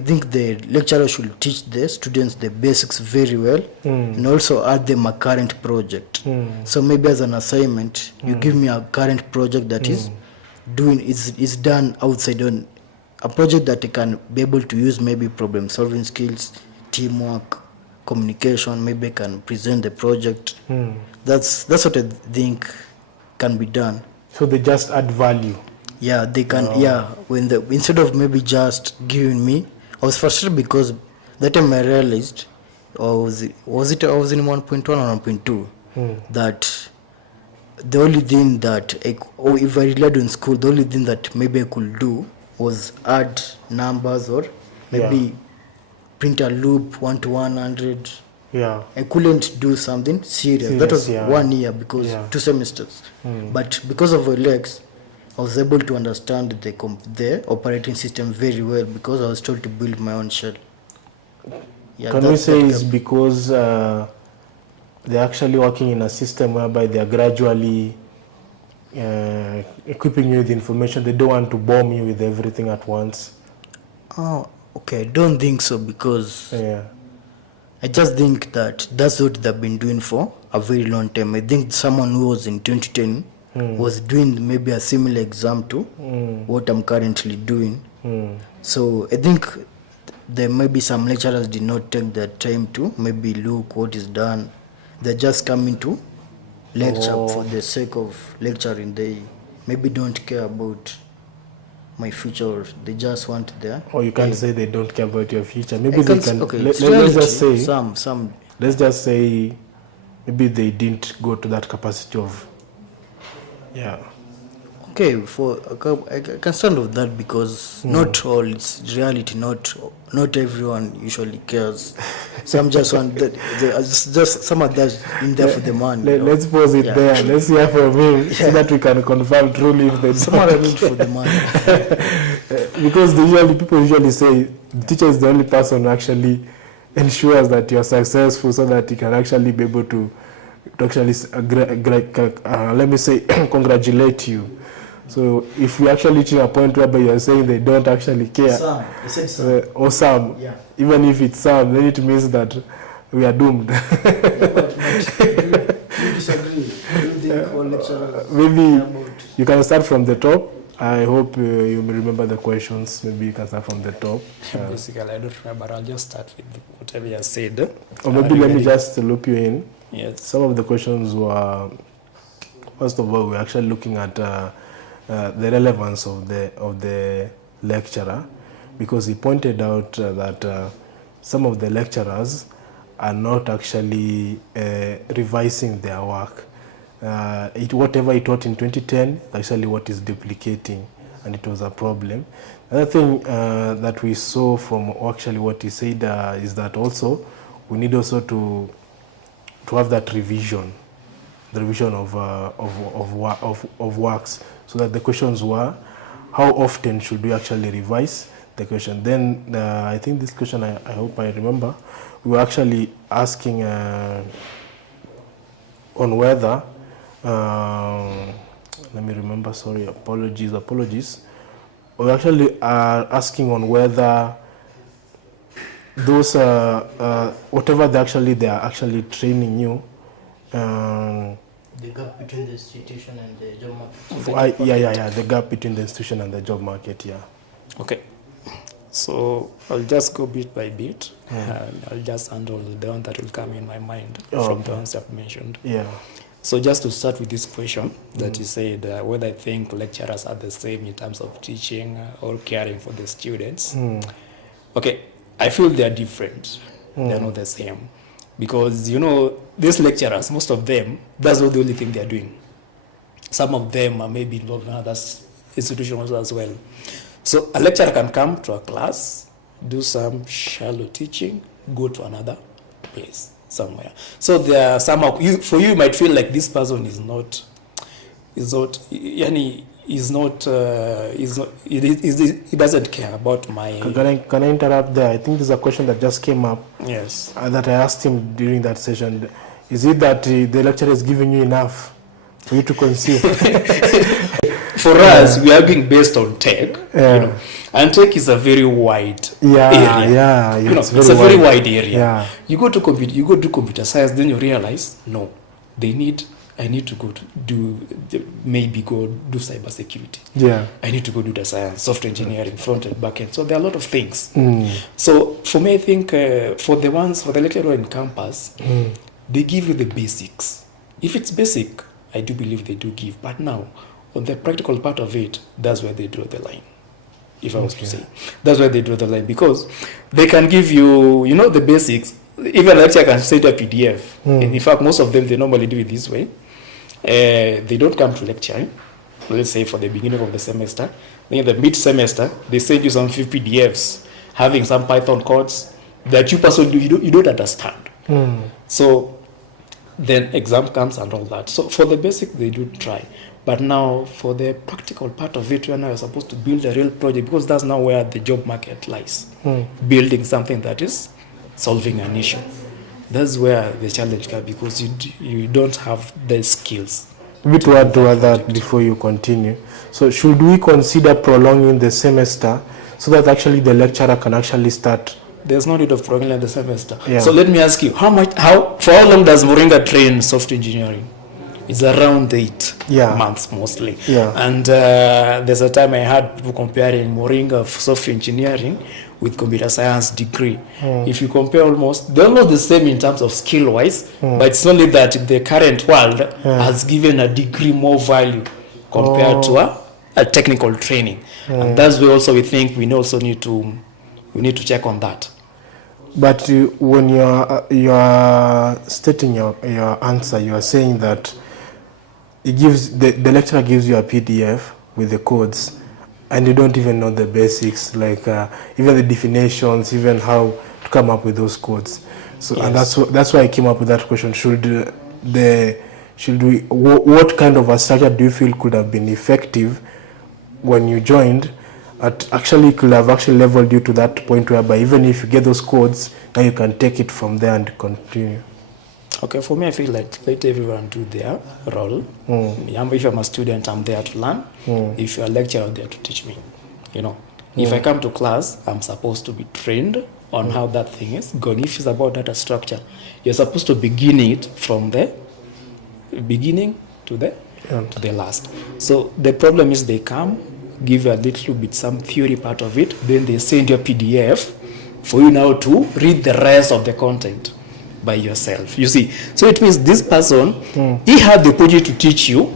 think the lecturer should teach the students the basics very well, and also add them a current project. So maybe as an assignment, you give me a current project that is done outside on a project that I can be able to use, maybe problem solving skills, teamwork, communication. Maybe I can present the project. That's what I think can be done. So they just add value. Yeah, they can. When instead of maybe just giving me, I was frustrated because that time I realized, I was in 1.1 or 1.2, that the only thing that if I relied on school, the only thing that maybe I could do was add numbers or maybe print a loop 1 to 100. Yeah. I couldn't do something serious. That was 1 year because 2 semesters. But because of Alex, I was able to understand the operating system very well because I was told to build my own shell. Yeah, can we say it's because they're actually working in a system whereby they are gradually equipping you with information? They don't want to bomb you with everything at once. Oh, okay. I don't think so, because I just think that that's what they've been doing for a very long time. I think someone who was in 2010 was doing maybe a similar exam to what I'm currently doing. So I think there may be some lecturers did not take the time to maybe look what is done. They're just coming to lecture for the sake of lecturing. They maybe don't care about my future. They just want their... Or you can't say they don't care about your future. Maybe they can... Okay, let's just say... Some. Let's just say maybe they didn't go to that capacity of... Yeah. Okay, I can stand with that, because not all, it's reality. Not everyone usually cares. Some just want that. Just some are just in there for the money. Let's pause it there. Let's hear from him so that we can confirm truly if they some are in it for the money. Because people usually say the teacher is the only person who actually ensures that you're successful so that you can actually be able to actually let me say congratulate you. So if we actually reach a point whereby you're saying they don't actually care, Some. I said some. or some, Yeah. even if it's some, then it means that we are doomed. But you disagree. Do you think all lecturers Maybe about you can start from the top. I hope you may remember the questions. Maybe you can start from the top. Basically, I don't remember. I'll just start with whatever you said. Or maybe let me regarding- just loop you in. Yes. Some of the questions were, first of all, we're actually looking at the relevance of the lecturer, because he pointed out that some of the lecturers are not actually revising their work. Whatever he taught in 2010, actually what is duplicating, and it was a problem. Another thing that we saw from actually what he said is that also we need also to have that revision, the revision of works, so that the questions were, how often should we actually revise the question? Then I think this question, I hope I remember, we were actually asking on whether, let me remember, sorry, apologies. We actually are asking on whether those, whatever they are actually training you, the gap between the institution and the job market? the gap between the institution and the job market, yeah. Okay. So I'll just go bit by bit. I'll just handle the one that will come in my mind from the ones I've mentioned. Yeah. So just to start with this question that you said, whether I think lecturers are the same in terms of teaching or caring for the students. Okay, I feel they are different. They're not the same. Because, you know, these lecturers, most of them, that's not the only thing they're doing. Some of them are maybe involved in other institutions as well. So a lecturer can come to a class, do some shallow teaching, go to another place somewhere. So there are somehow, for you might feel like this person is not, he doesn't care about my. Can I interrupt there? I think there's a question that just came up. Yes. That I asked him during that session. Is it that the lecturer is giving you enough for you to consume? For us, we are being based on tech, you know, and tech is a very wide area. Yeah, You know, it's it's a very wide area. Yeah. You go to do computer science, then you realize, no, I need to go to do cyber security. Yeah. I need to go do the science, software engineering, front end, back end. So there are a lot of things. So for me, I think for the lecturer in campus, they give you the basics. If it's basic, I do believe they do give. But now, on the practical part of it, that's where they draw the line. If I was to say, that's where they draw the line, because they can give you, you know, the basics. Even a lecturer can send a PDF. And in fact, most of them, they normally do it this way. They don't come to lecture, let's say for the beginning of the semester. Then in the mid-semester, they send you some 50 PDFs having some Python codes that you personally you don't understand. So then exam comes and all that. So for the basic, they do try. But now for the practical part of it, when you're supposed to build a real project, because that's now where the job market lies. Building something that is solving an issue. That's where the challenge comes, because you don't have the skills. Maybe to add to that before you continue. So should we consider prolonging the semester so that actually the lecturer can actually start? There's no need of prolonging the semester. Yeah. So let me ask you, for how long does Moringa train software engineering? It's around 8 months mostly. Yeah. And there's a time I had people comparing Moringa software engineering with computer science degree. If you compare they're almost the same in terms of skill wise, but it's only that in the current world has given a degree more value compared to a technical training. And that's where also we think we also need to check on that. But when you are stating your answer, you are saying that it gives the lecturer gives you a PDF with the codes, and you don't even know the basics, like even the definitions, even how to come up with those codes. So and that's why I came up with that question. What kind of a structure do you feel could have been effective when you joined, actually could have actually leveled you to that point whereby even if you get those codes, now you can take it from there and continue. Okay, for me, I feel like let everyone do their role. If I'm a student, I'm there to learn. If you're a lecturer, I'm there to teach me. You know, if I come to class, I'm supposed to be trained on how that thing is going. If it's about data structure, you're supposed to begin it from the beginning to the last. So the problem is they come, give you a little bit some theory part of it, then they send you a PDF for you now to read the rest of the content by yourself. You see, so it means this person he had the opportunity to teach you,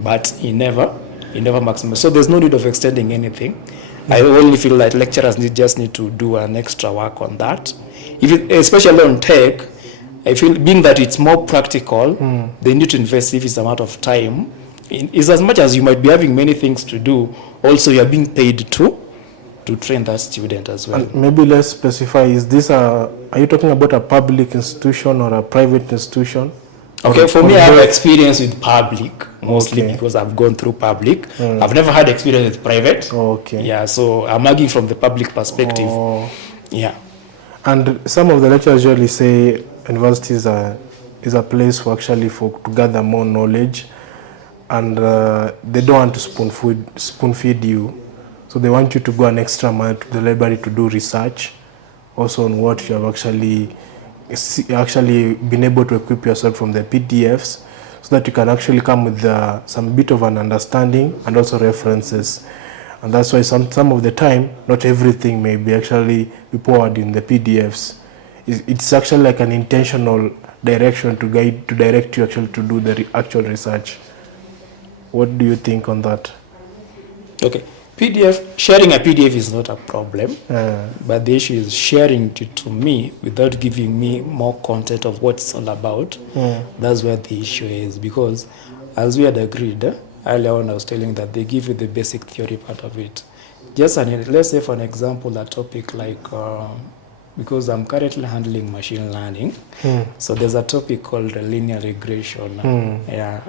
but he never maximized. So there's no need of extending anything. I only feel like lecturers just need to do an extra work on that. Especially on tech, I feel being that it's more practical, they need to invest if it's a matter of time. Is as much as you might be having many things to do, also you're being paid to train that student as well. And maybe let's specify, are you talking about a public institution or a private institution? Okay, for me, I have experience with public, mostly because I've gone through public. I've never had experience with private. Okay. Yeah, so I'm arguing from the public perspective. Yeah. And some of the lecturers usually say universities is a place for to gather more knowledge, and they don't want to spoon feed you. So they want you to go an extra mile to the library to do research also on what you have actually been able to equip yourself from the PDFs, so that you can actually come with some bit of an understanding and also references. And that's why some of the time, not everything may be actually be poured in the PDFs. It's actually like an intentional direction to direct you actually to do the actual research. What do you think on that? Okay. Sharing a PDF is not a problem, but the issue is sharing it to me without giving me more content of what it's all about. That's where the issue is, because as we had agreed earlier on, I was telling that they give you the basic theory part of it. Let's say for an example, a topic like, because I'm currently handling machine learning, so there's a topic called linear regression.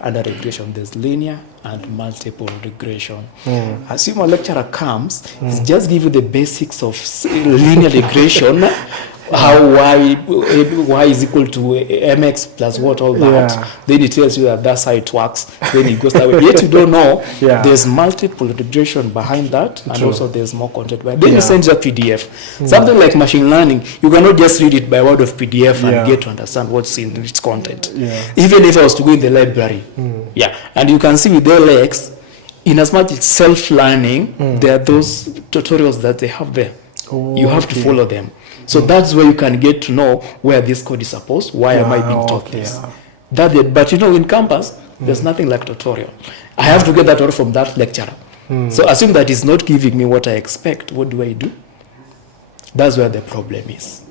Under regression, there's linear and multiple regression. Assume a lecturer comes, he just give you the basics of linear regression, how y is equal to mx plus what, all that. Then he tells you that's how it works. Then it goes that way. Yet you don't know there's multiple regression behind that, and also there's more content. But then you send you a PDF. Something like machine learning, you cannot just read it by word of PDF and get to understand what's in its content. Even if I was to go in the library, and you can see with the LX, in as much as self-learning, there are those tutorials that they have there. You have to follow them. So that's where you can get to know where this code is supposed, why am I being taught this. But in campus, there's nothing like tutorial. I have to get that order from that lecturer. So assume that he's not giving me what I expect. What do I do? That's where the problem is.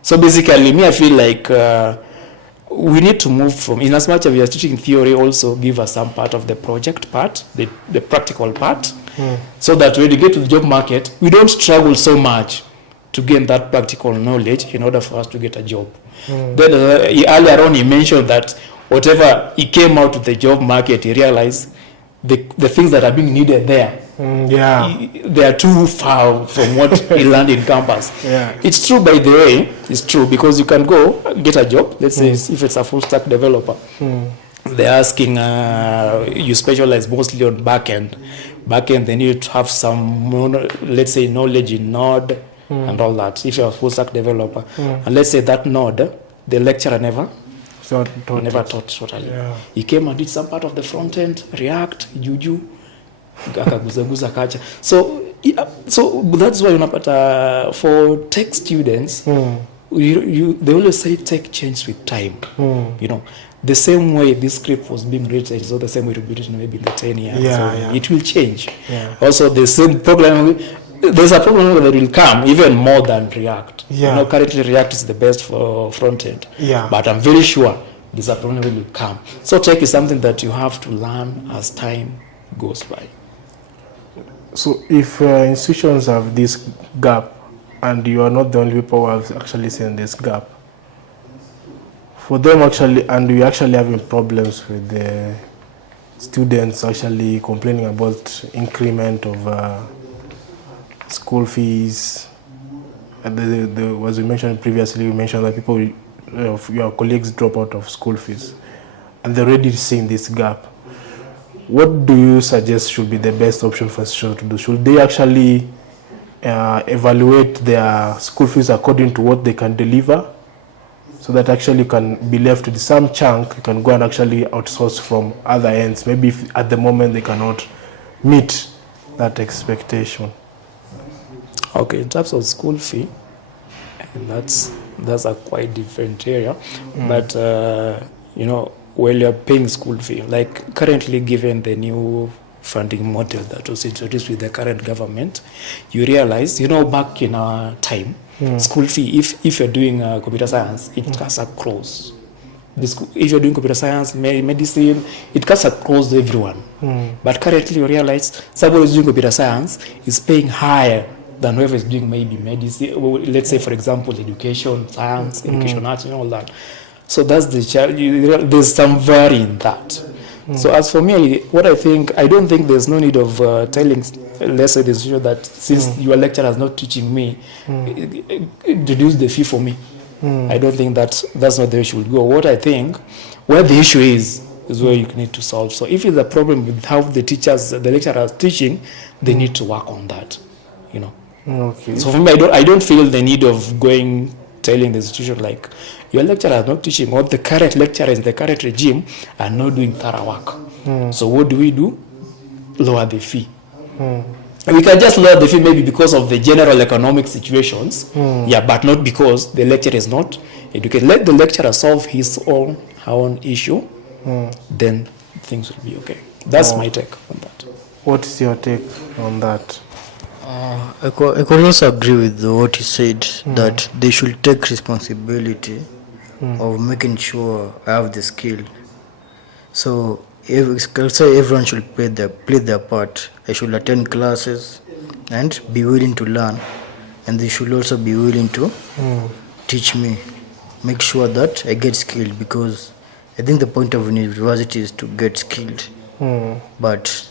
So basically, I feel like we need to move from, in as much as we are teaching theory, also give us some part of the project part, the practical part, so that when you get to the job market, we don't struggle so much to gain that practical knowledge in order for us to get a job. Then earlier on he mentioned that whatever he came out to the job market, he realized the things that are being needed there, they are too far from what he learned in campus. It's true, by the way, it's true, because you can go get a job, let's say if it's a full stack developer, they're asking you specialize mostly on backend, they need to have some, let's say, knowledge in Node, and all that, if you're a full stack developer. And let's say that Node, the lecturer never taught totally. He came and did some part of the front end, React, Juju, akaguzaguza kacha. So that's why for tech students, they always say tech changes with time. The same way this script was being written is not the same way it will be written maybe in the 10 years. It will change. Also, the same problem. There's a problem that will come even more than React. Currently React is the best for front end. But I'm very sure there's a problem that will come. So tech is something that you have to learn as time goes by. So if institutions have this gap, and you are not the only people who have actually seen this gap, for them actually, and we actually having problems with the students actually complaining about increment of school fees. As we mentioned previously, we mentioned that people, your colleagues drop out of school fees, and they're already seeing this gap. What do you suggest should be the best option for institutions to do? Should they actually evaluate their school fees according to what they can deliver, so that actually can be left with some chunk you can go and actually outsource from other ends, maybe if at the moment they cannot meet that expectation? Okay, in terms of school fee, and that's a quite different area. But you know, while you're paying school fee, like currently given the new funding model that was introduced with the current government, you realize, you know, back in our time, school fee, if you're doing computer science, it cuts across. If you're doing computer science, medicine, it cuts across everyone. But currently you realize somebody who's doing computer science is paying higher than whoever is doing maybe medicine, let's say for example education, science, education, arts, and all that. So that's the challenge. There's some vary in that. So as for me, what I think, I don't think there's no need of telling, let's say the institution that since your lecturer is not teaching me, reduce the fee for me. I don't think that's not the way it should go. What I think, where the issue is where you need to solve. So if it's a problem with how the lecturer is teaching, they need to work on that, you know. Okay. So for me, I don't feel the need of telling the institution like your lecturer is not teaching, or the current lecturers in the current regime are not doing thorough work. So what do? Lower the fee. We can just lower the fee maybe because of the general economic situations, but not because the lecturer is not educated. Let the lecturer solve her own issue, then things will be okay. That's my take on that. What is your take on that? I could also agree with what you said, that they should take responsibility of making sure I have the skill. So everyone should play their part. I should attend classes and be willing to learn, and they should also be willing to teach me, make sure that I get skilled, because I think the point of university is to get skilled, but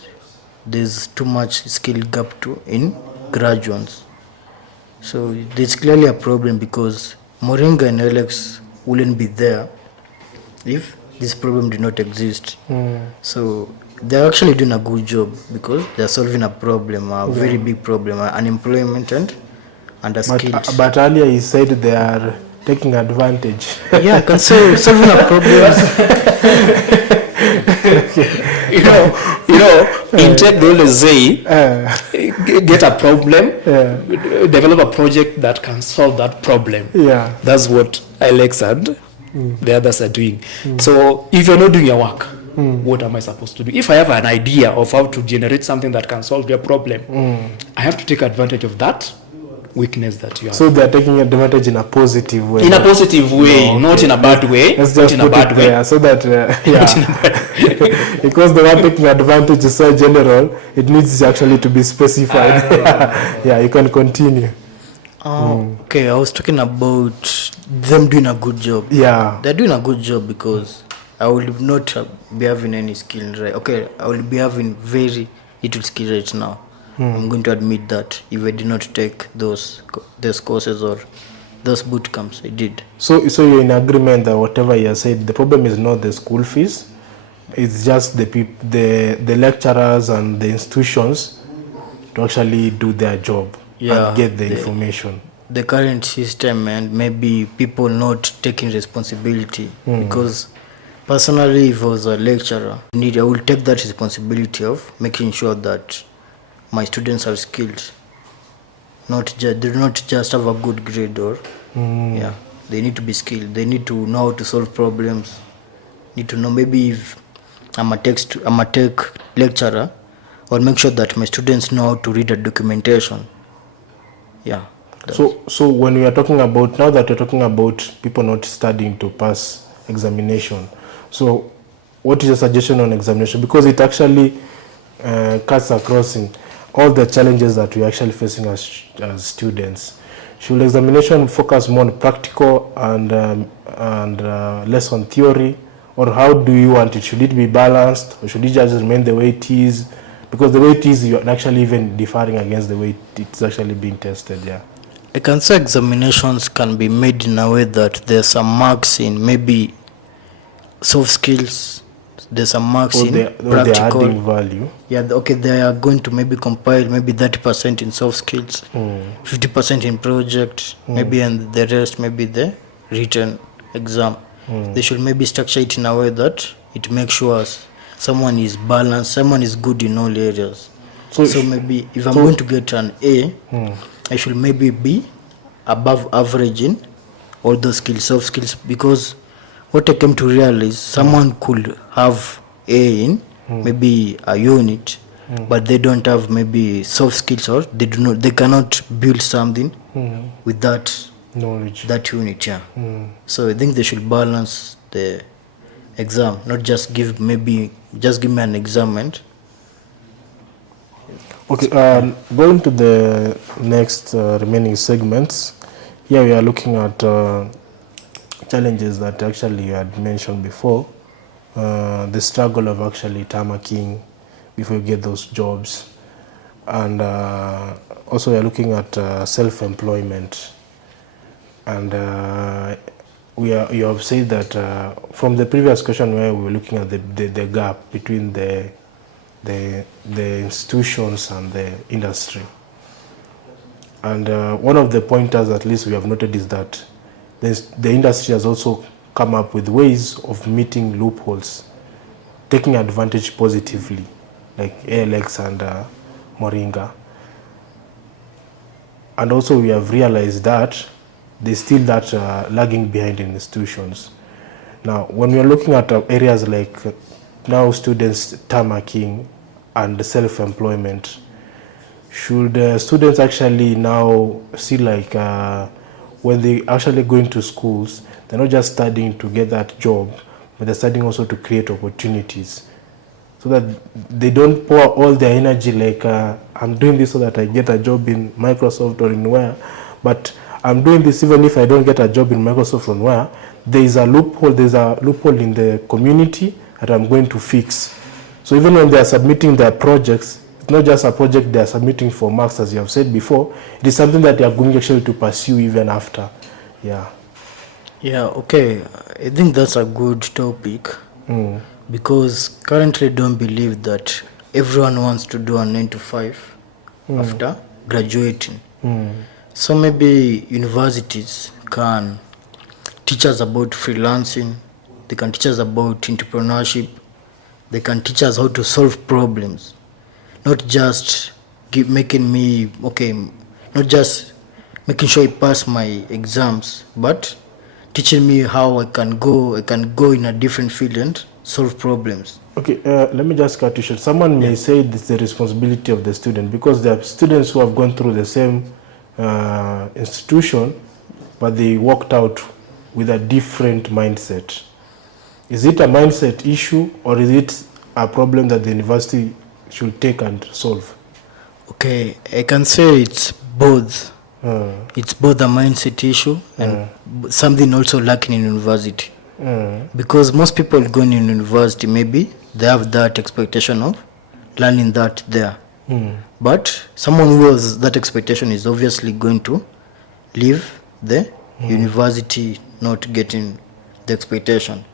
there's too much skill gap in graduates. So there's clearly a problem, because Moringa and Alex wouldn't be there if this problem did not exist. So they're actually doing a good job, because they're solving a problem, a very big problem, unemployment and underskilled. But earlier you said they are taking advantage. Yeah, I can say solving a problem. You know, in tech they always say, get a problem, develop a project that can solve that problem. Yeah. That's what Alex and the others are doing. So if you're not doing your work, what am I supposed to do? If I have an idea of how to generate something that can solve your problem, I have to take advantage of that weakness that you have. So they're taking advantage in a positive way. In a positive way, not in a bad way. Let's just not in a put bad it way. there, so that because the one taking advantage is so general, it needs actually to be specified. Yeah, you can continue. Okay, I was talking about them doing a good job. Yeah. They're doing a good job, because I will not be having any skill, right? Okay, I will be having very little skill right now. I'm going to admit that if I did not take those courses or those boot camps I did. So you're in agreement that whatever you said, the problem is not the school fees, it's just the lecturers and the institutions to actually do their job and get the information. The current system, and maybe people not taking responsibility, because personally, if I was a lecturer, I will take that responsibility of making sure that my students are skilled. They do not just have a good grade, or they need to be skilled. They need to know how to solve problems. Need to know, maybe if I'm a tech lecturer, I'll make sure that my students know how to read a documentation. Yeah. So when we are talking about, now that we're talking about people not studying to pass examination, so what is your suggestion on examination? Because it actually cuts across in all the challenges that we're actually facing as students. Should examination focus more on practical and less on theory? Or how do you want it? Should it be balanced, or should it just remain the way it is? because the way it is, you're actually even differing against the way it's actually being tested. Yeah. I can say examinations can be made in a way that there's some marks in maybe soft skills, there's some marks in They're practical. adding value. Yeah, okay, they are going to maybe compile maybe 30% in soft skills, 50% in project, maybe, and the rest maybe the written exam. They should maybe structure it in a way that it makes sure someone is balanced, someone is good in all areas. So maybe if I'm going to get an A, I should maybe be above average in all those skills, soft skills, because what I came to realize, someone could have A in maybe a unit, but they don't have maybe soft skills, or they cannot build something with that Knowledge. that unit. Yeah. So I think they should balance the exam, not just give me an exam and Okay, going to the next remaining segments. Here we are looking at challenges that actually you had mentioned before. The struggle of actually tarmacking before you get those jobs. And also we are looking at self-employment. And you have said that from the previous question where we were looking at the gap between the institutions and the industry. And one of the pointers, at least we have noted, is that the industry has also come up with ways of meeting loopholes, taking advantage positively, like ALX and Moringa. And also we have realized that there's still that lagging behind in institutions. Now, when we are looking at areas like now students tarmacking and self-employment, should students actually now see like when they actually go into schools, they're not just studying to get that job, but they're studying also to create opportunities, so that they don't pour all their energy like I'm doing this so that I get a job in Microsoft or in where, but I'm doing this even if I don't get a job in Microsoft or where. There's a loophole in the community that I'm going to fix. So even when they are submitting their projects, it's not just a project they are submitting for marks, as you have said before. It is something that they are going actually to pursue even after. Yeah. Yeah, okay. I think that's a good topic, because currently I don't believe that everyone wants to do a 9 to 5 after graduating. So maybe universities can teach us about freelancing, they can teach us about entrepreneurship, they can teach us how to solve problems, not just not just making sure I pass my exams, but teaching me how I can go in a different field and solve problems. Okay, let me just cut you short. Someone may say it's the responsibility of the student, because there are students who have gone through the same institution, but they walked out with a different mindset. Is it a mindset issue, or is it a problem that the university should take and solve? Okay, I can say it's both. It's both a mindset issue and something also lacking in university. Because most people going in university, maybe they have that expectation of learning that there. But someone who has that expectation is obviously going to leave the university not getting the expectation.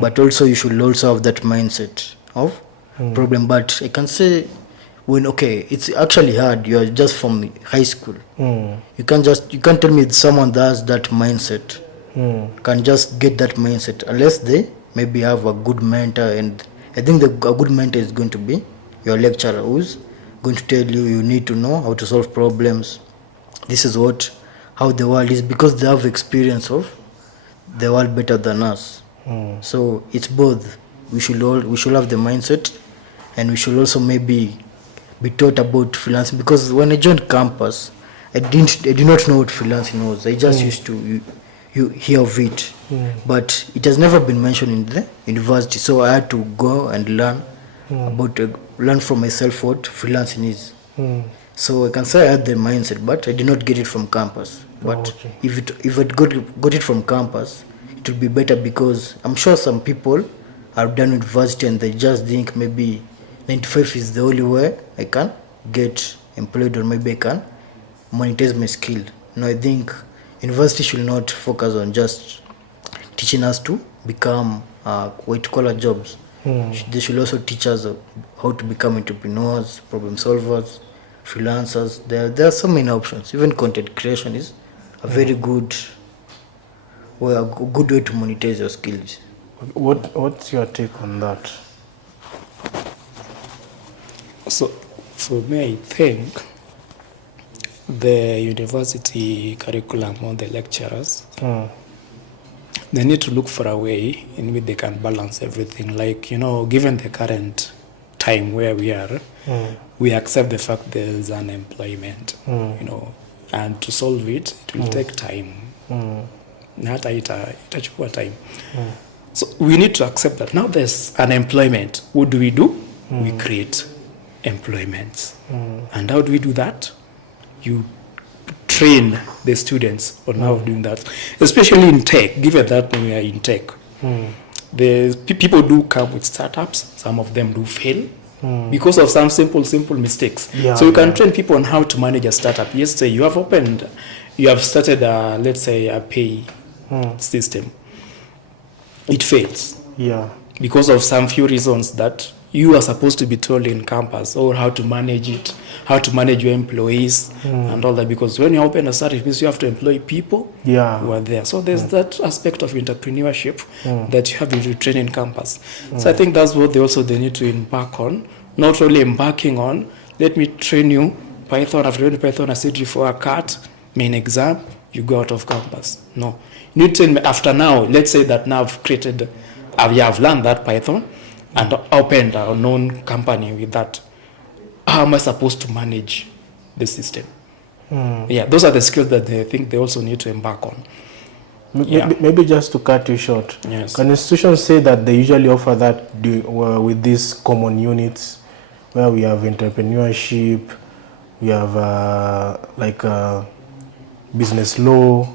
But also you should also have that mindset of problem. But I can say it's actually hard. You are just from high school. You can't tell me someone that has that mindset can just get that mindset unless they maybe have a good mentor. And I think a good mentor is going to be your lecturer, who's going to tell you need to know how to solve problems. This is how the world is, because they have experience of the world better than us. So it's both. We should have the mindset, and we should also maybe be taught about freelancing, because when I joined campus, I did not know what freelancing was. I just used to you hear of it, but it has never been mentioned in the university. So I had to go and learn from myself what freelancing is. So I can say I had the mindset, but I did not get it from campus. But if I got it from campus, it would be better, because I'm sure some people are done university and they just think maybe 9 to 5 is the only way I can get employed, or maybe I can monetize my skill. No, I think university should not focus on just teaching us to become white collar jobs. They should also teach us how to become entrepreneurs, problem solvers, freelancers. There are so many options. Even content creation is a very good way, a good way to monetize your skills. What's your take on that? So for me, I think the university curriculum or the lecturers, they need to look for a way in which they can balance everything. Like, given the current time where we are, we accept the fact there's unemployment, and to solve it, it will take time. Hata itachukua time. So we need to accept that now there's unemployment. What do? We create employments. And how do we do that? You train the students on how doing that, especially in tech. Given that we are in tech, the people do come with startups. Some of them do fail because of some simple mistakes. So you can train people on how to manage a startup. Yes, say you have started let's say a pay system. It fails because of some few reasons that you are supposed to be told in campus, or how to manage it, how to manage your employees and all that. Because when you open a startup, you have to employ people who are there. So there's that aspect of entrepreneurship that you have to train in campus. So I think that's what they need to embark on. Not only embarking on, let me train you Python. After learning Python, I sit you for a CAT main exam, you go out of campus. No, you need to train me after now. Let's say that now I've learned that Python and opened a known company with that. How am I supposed to manage the system? Those are the skills that they think they also need to embark on. Maybe just to cut you short, Yes. Can institutions say that they usually offer that with these common units where we have entrepreneurship, we have business law?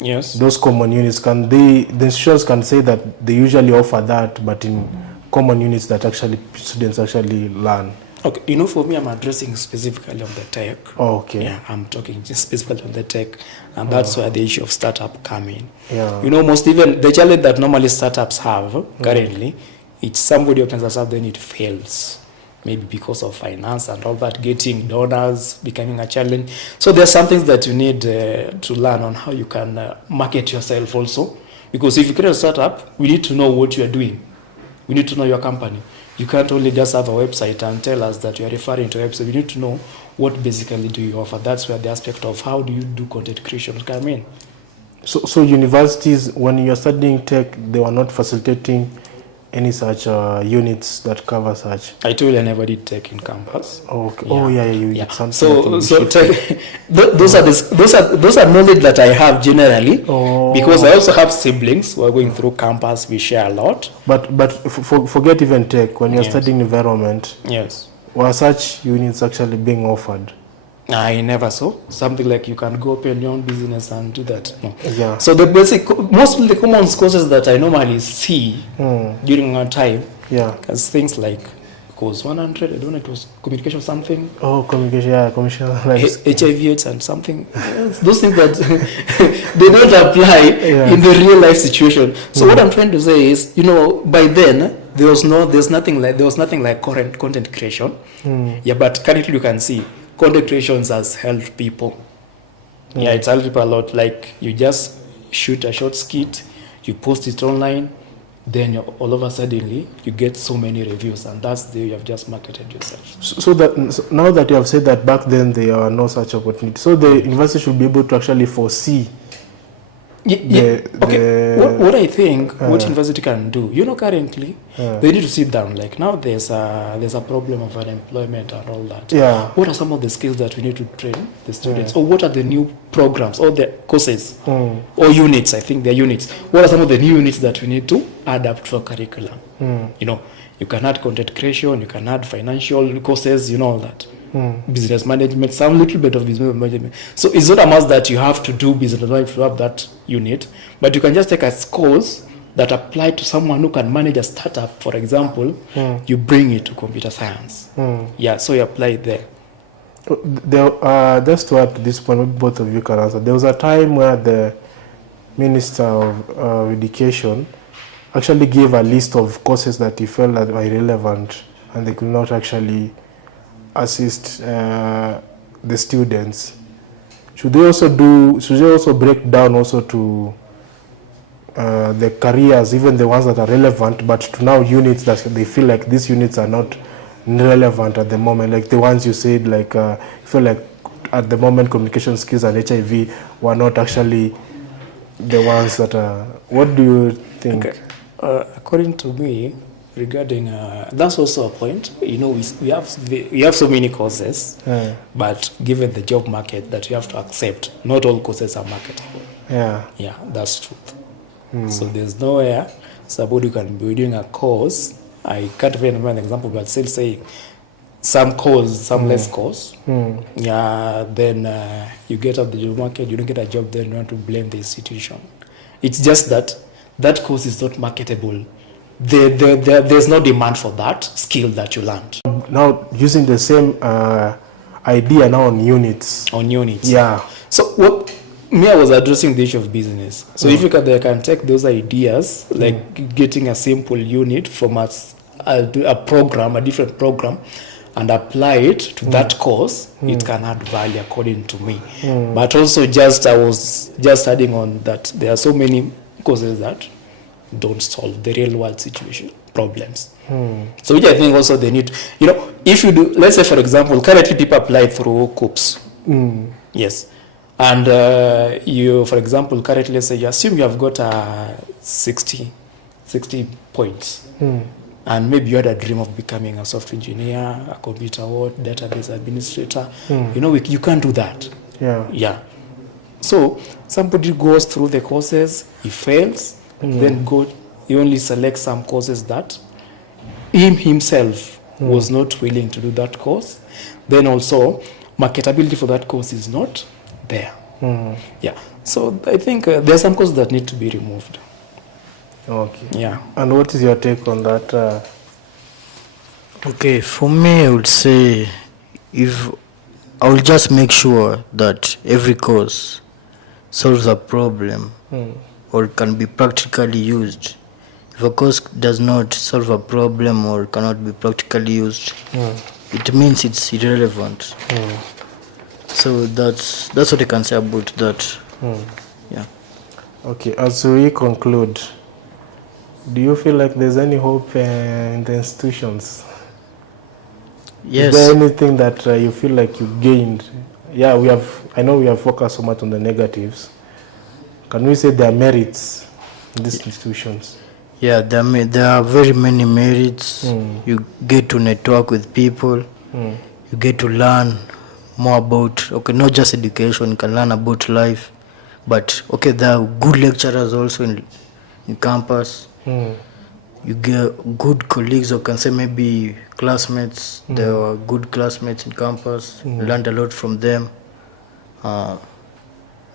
Yes. Those common units, the institutions can say that they usually offer that, but in common units that actually students actually learn? Okay, for me, I'm addressing specifically on the tech. Oh, okay. Yeah, I'm talking just specifically on the tech, and that's where the issue of startup come in. Yeah. Most even the challenge that normally startups have currently, it's somebody opens a startup, then it fails. Maybe because of finance and all that, getting donors becoming a challenge. So there's some things that you need to learn on how you can market yourself also. Because if you create a startup, we need to know what you are doing. We need to know your company. You can't only just have a website and tell us that you are referring to a website. We need to know what basically do you offer. That's where the aspect of how do you do content creation come in. So universities, when you're studying tech, they were not facilitating any such units that cover such? I told you I never did tech in campus. Oh, okay. Oh, yeah, you did something. So tech, those are knowledge that I have generally, because I also have siblings who are going through campus. We share a lot. But forget even tech. When you're studying environment, were such units actually being offered? I never saw something like you can go open your own business and do that. No. Yeah. So the basic, most of the common courses that I normally see during our time, as things like course 100, I don't know, it was communication something. Oh, communication, HIV/AIDS and something. Those things that they don't apply in the real life situation. So what I'm trying to say is, by then there was nothing like current content creation. But currently you can see content creations has helped people. It's helped people a lot. Like you just shoot a short skit, you post it online, then all of a sudden you get so many reviews, and that's the way you have just marketed yourself. So now that you have said that back then there are no such opportunity, so the university should be able to actually foresee. What I think what university can do, currently they need to sit down. Like now there's a problem of unemployment and all that. What are some of the skills that we need to train the students, or what are the new programs or the courses or units? I think they're units. What are some of the new units that we need to adapt to our curriculum? You can add content creation, you can add financial courses, all that. Business management, some little bit of business management. So it's not a must that you have to do business management to have that unit, but you can just take a course that apply to someone who can manage a startup, for example, you bring it to computer science. Yeah, so you apply it there. Just to add to this point, maybe both of you can answer. There was a time where the Minister of Education actually gave a list of courses that he felt that were irrelevant and they could not actually assist the students. Should they also break down also to the careers, even the ones that are relevant, but to now units that they feel like these units are not relevant at the moment, like the ones you said, like you feel like at the moment communication skills and HIV were not actually the ones that are. What do you think? Okay. According to me, regarding that's also a point. You know, we have so many courses, but given the job market that you have to accept, not all courses are marketable. Yeah, that's truth. So there's nowhere somebody can be doing a course. I can't remember an example, but still say some less course. Yeah, then you get out the job market, you don't get a job, then you want to blame the institution. It's just that course is not marketable. There's no demand for that skill that you learned. Now using the same idea now on units. Yeah. So what I was addressing the issue of business. So if you can take those ideas, like getting a simple unit from a program, a different program, and apply it to that course, it can add value according to me. But also I was just adding on that there are so many courses that don't solve the real world situation problems. So which I think also they need, if you do, let's say for example, currently people apply through COOPS. Yes. And you, for example, currently, let's say you assume you have got 60 points. And maybe you had a dream of becoming a software engineer, a computer database administrator. You can't do that. Yeah. So somebody goes through the courses, he fails, then he only selects some courses that himself was not willing to do that course. Then also, marketability for that course is not there. Yeah. So I think there are some courses that need to be removed. Okay. Yeah. And what is your take on that? Okay, for me, I would say I will just make sure that every course solves a problem or can be practically used. If a course does not solve a problem or cannot be practically used, it means it's irrelevant. So that's what I can say about that. Yeah. Okay, as we conclude, do you feel like there's any hope in the institutions? Yes. Is there anything that you feel like you gained? Yeah, I know we have focused so much on the negatives. Can we say there are merits in these institutions? Yeah, there are very many merits. You get to network with people. You get to learn more about, not just education, you can learn about life. But, there are good lecturers also in campus. You get good colleagues, or can say maybe classmates. There are good classmates in campus. You learned a lot from them. The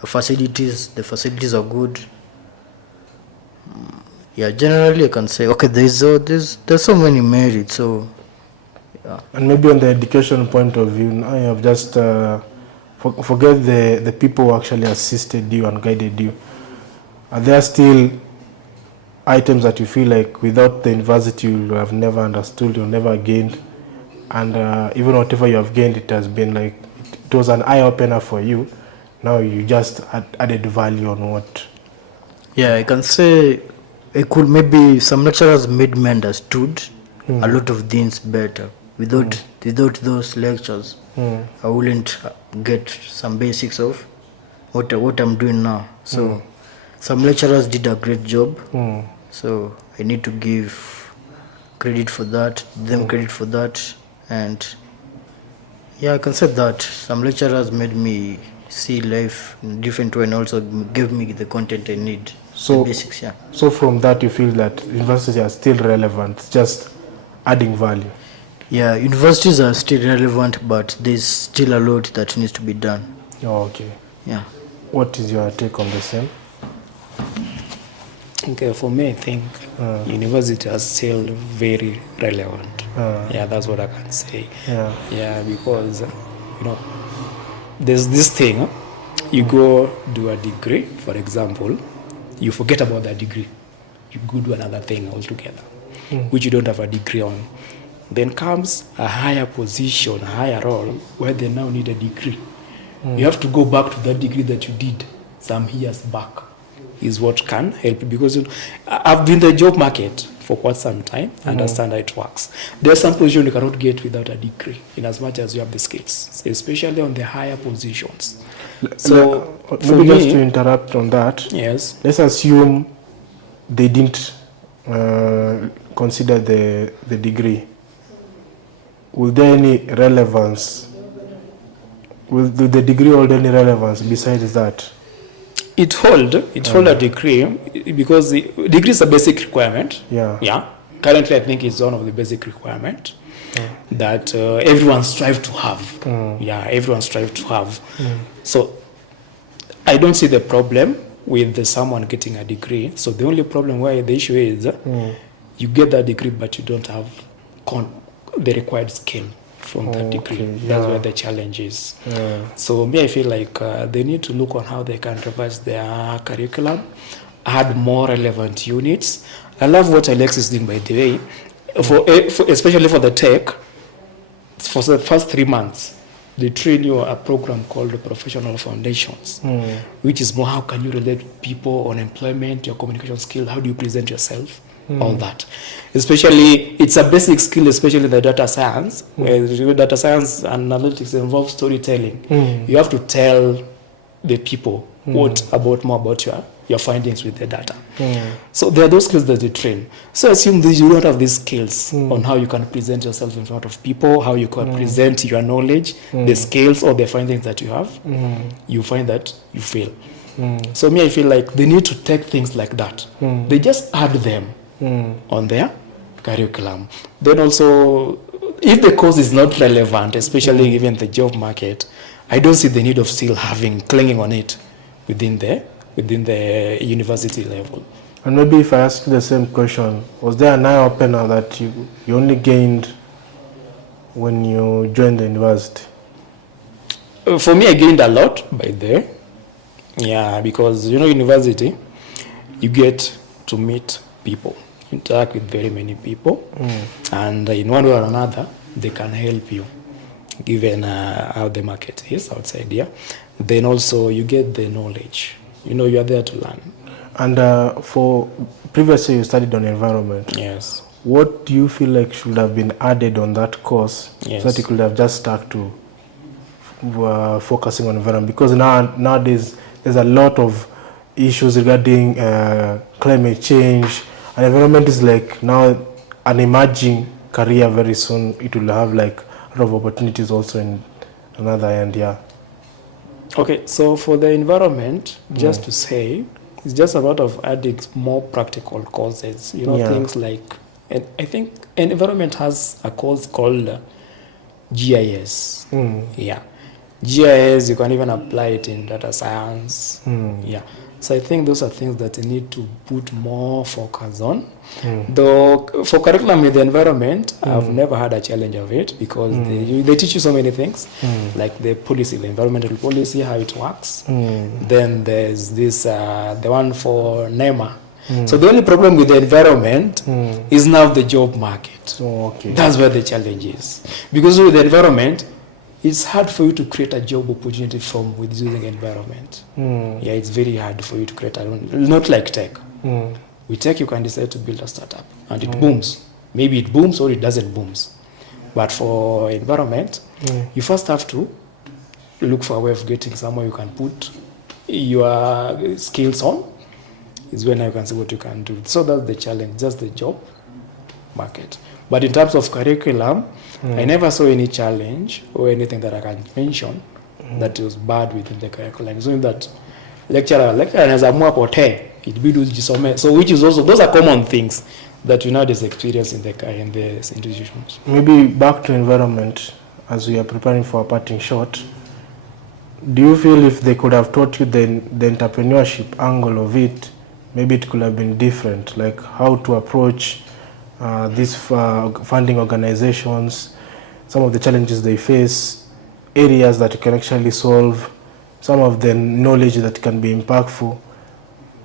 facilities are good. Yeah, generally I can say, there's so many merits. So, yeah. And maybe on the education point of view, now you have just forget the people who actually assisted you and guided you. Are there still items that you feel like without the university you have never understood, you never gained, and even whatever you have gained, it has been like it was an eye opener for you. Now you just added value on what? Yeah, I can say maybe some lecturers made me understood a lot of things better. Without those lectures, I wouldn't get some basics of what I'm doing now. So some lecturers did a great job. So I need to give credit for that, credit for that. And yeah, I can say that some lecturers made me see life in a different way and also gave me the content I need. So the basics, yeah. So from that you feel that universities are still relevant, just adding value? Yeah, universities are still relevant, but there's still a lot that needs to be done. Oh, okay. Yeah. What is your take on the same? think for me, I think university is still very relevant. Yeah, that's what I can say. Yeah, because there's this thing. You go do a degree, for example, you forget about that degree. You go do another thing altogether, which you don't have a degree on. Then comes a higher position, a higher role, where they now need a degree. You have to go back to that degree that you did some years back, is what can help you. Because I've been in the job market for quite some time, understand how it works. There are some positions you cannot get without a degree, in as much as you have the skills, especially on the higher positions. So, maybe just to interrupt on that, yes, let's assume they didn't consider the degree. Will there any relevance? Will the degree hold any relevance besides that? It hold a degree because the degree is a basic requirement. Yeah. Currently, I think it's one of the basic requirement that everyone strive to have. Yeah, everyone strive to have. So I don't see the problem with someone getting a degree. So the only problem where the issue is you get that degree, but you don't have the required skill from that degree. That's where the challenge is. So me, I feel like they need to look on how they can revise their curriculum, add more relevant units. I love what Alex is doing, by the way, for especially for the tech. For the first 3 months, they train you a program called the Professional Foundations, which is more how can you relate with people on employment, your communication skill, how do you present yourself, all that. Especially, it's a basic skill, especially the data science, where data science and analytics involve storytelling. You have to tell the people more about your findings with the data. So there are those skills that they train. So assume that you don't have these skills on how you can present yourself in front of people, how you can present your knowledge, the skills or the findings that you have, you find that you fail. So me, I feel like they need to take things like that. They just add them on their curriculum. Then also, if the course is not relevant, especially given the job market, I don't see the need of still clinging on it within the university level. And maybe if I ask you the same question, was there an eye-opener that you only gained when you joined the university? For me, I gained a lot by there. Yeah, because, university, you get to meet people, interact with very many people, and in one way or another, they can help you, given how the market is outside here. Then also, you get the knowledge. You are there to learn. And for previously you studied on environment. Yes. What do you feel like should have been added on that course so that you could have just stuck to focusing on environment? Because nowadays there's a lot of issues regarding climate change, and environment is like now an emerging career. Very soon it will have like a lot of opportunities also in another end. Okay, so for the environment, just to say, it's just a lot of adding more practical courses. Things like, and I think an environment has a course called GIS. Yeah, GIS, you can even apply it in data science. Yeah, so I think those are things that you need to put more focus on. Though for curriculum in the environment, I've never had a challenge of it because they teach you so many things, like the policy, the environmental policy, how it works. Then there's this, the one for NEMA. So the only problem with the environment is now the job market. That's where the challenge is. Because with the environment, it's hard for you to create a job opportunity with using environment. Yeah, it's very hard for you to create not like tech. With tech, you can decide to build a startup and it booms. Maybe it booms or it doesn't booms. But for environment, you first have to look for a way of getting somewhere you can put your skills on. Is when you can see what you can do. So that's the challenge, just the job market. But in terms of curriculum, I never saw any challenge or anything that I can mention that was bad within the curriculum. It's only that lecturer has a more pote. So which is also, those are common things that you nowadays experience in the institutions. Maybe back to environment, as we are preparing for a parting shot, do you feel if they could have taught you the entrepreneurship angle of it, maybe it could have been different, like how to approach these funding organizations, some of the challenges they face, areas that you can actually solve, some of the knowledge that can be impactful.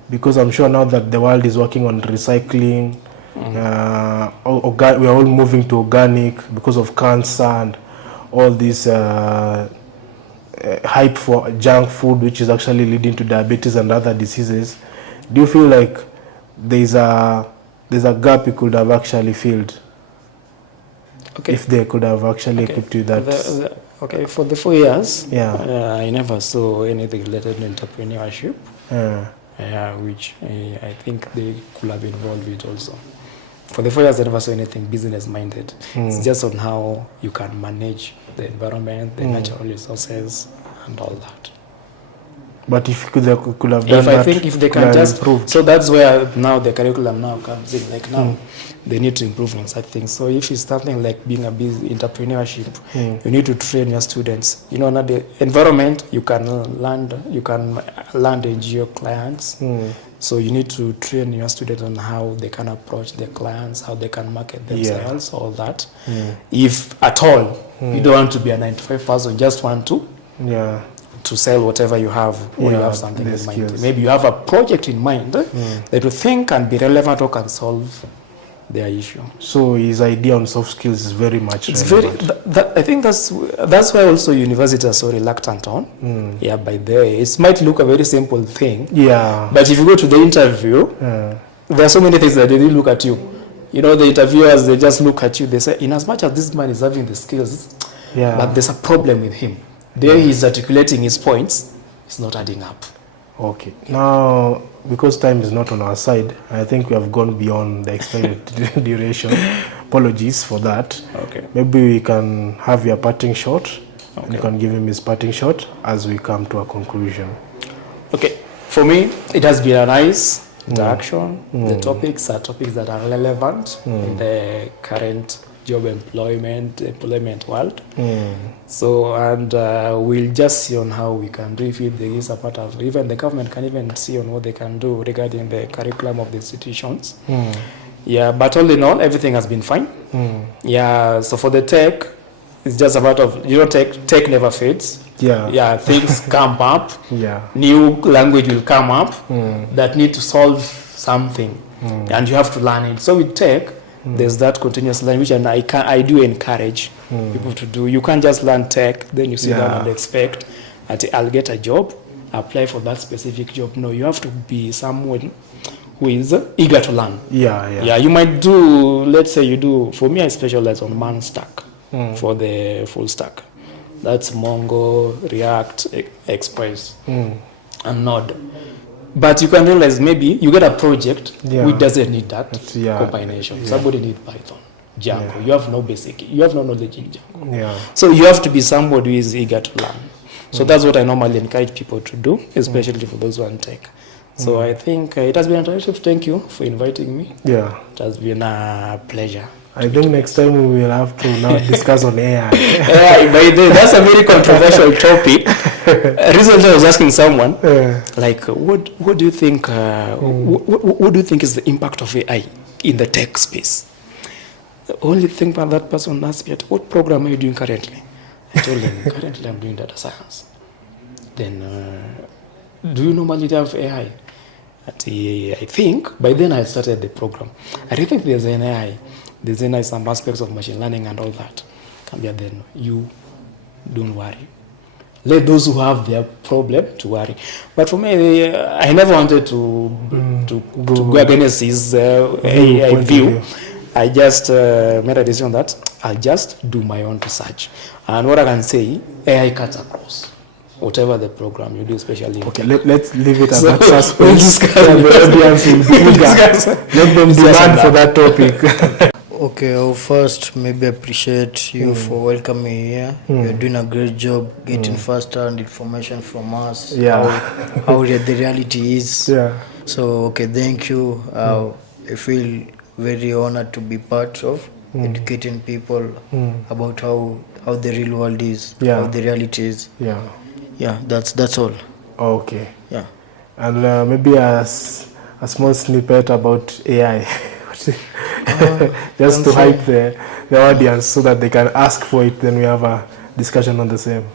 Because I'm sure now that the world is working on recycling, we are all moving to organic because of cancer and all this hype for junk food, which is actually leading to diabetes and other diseases. Do you feel like there's a gap you could have actually filled? Okay. If they could have actually equipped you that. Okay, for the 4 years, Yeah. I never saw anything related to entrepreneurship, which I think they could have been involved with also. For the 4 years, I never saw anything business-minded. It's just on how you can manage the environment, the natural resources, and all that. But if you could have done that, I think if they can just improve. So that's where now the curriculum now comes in. Like now, they need to improve on such things. So if it's something like being a business entrepreneurship, you need to train your students. You know, now the environment you can land NGO clients. So you need to train your students on how they can approach their clients, how they can market themselves, all that. If at all you don't want to be a 9-to-5 person, just want to sell whatever you have, or you have something in mind. Maybe you have a project in mind that you think can be relevant or can solve their issue. So his idea on soft skills is very much relevant. I think that's why also universities are so reluctant on. By there, it might look a very simple thing. But if you go to the interview, there are so many things that they look at you. You know, the interviewers, they just look at you. They say, in as much as this man is having the skills, but there's a problem with him. There he's articulating his points, it's not adding up. Okay. Now, because time is not on our side, I think we have gone beyond the extended duration. Apologies for that. Okay. Maybe we can have your parting shot. Okay. You can give him his parting shot as we come to a conclusion. Okay. For me, it has been a nice interaction. The topics are topics that are relevant in the current job employment world. So, and we'll just see on how we can refit these apart of, even the government can even see on what they can do regarding the curriculum of the institutions. But all in all, everything has been fine. So for the tech, it's just about of, tech never fades. Things come up. New language will come up that need to solve something, and you have to learn it. So with tech, there's that continuous learning, which I do encourage people to do. You can't just learn tech, then you sit down and expect that I'll get a job, apply for that specific job. No, you have to be someone who is eager to learn. You might do, let's say you do, for me I specialize on ManStack for the full stack. That's Mongo, React, Express, and Node. But you can realize maybe you get a project which doesn't need that combination. Somebody needs Python, Django. You have no knowledge in Django. So you have to be somebody who is eager to learn. So that's what I normally encourage people to do, especially for those who want tech. So I think it has been interactive. Thank you for inviting me. It has been a pleasure. I think next time we will have to now discuss on AI. That's a very controversial topic. Recently, I was asking someone, like, what do you think? What do you think is the impact of AI in the tech space? The only thing that person asked me, what program are you doing currently? I told him, currently I'm doing data science. Then, do you normally have AI? I think by then I started the program. I don't think there's an AI. There's some aspects of machine learning and all that. Then you don't worry. Let those who have their problem to worry. But for me, I never wanted to go against his AI view. I just made a decision that I'll just do my own research. And what I can say, AI cuts across whatever the program you do, especially in tech. Let's leave it at that suspense. The audience will be eager. Let them demand for that topic. Okay, I'll first maybe appreciate you for welcoming me here. You're doing a great job getting first-hand information from us. How the reality is. So, okay, thank you. I feel very honored to be part of educating people about how the real world is, how the reality is. That's all. Okay. Yeah. And maybe as a small snippet about AI, just to hype the audience so that they can ask for it. Then we have a discussion on the same.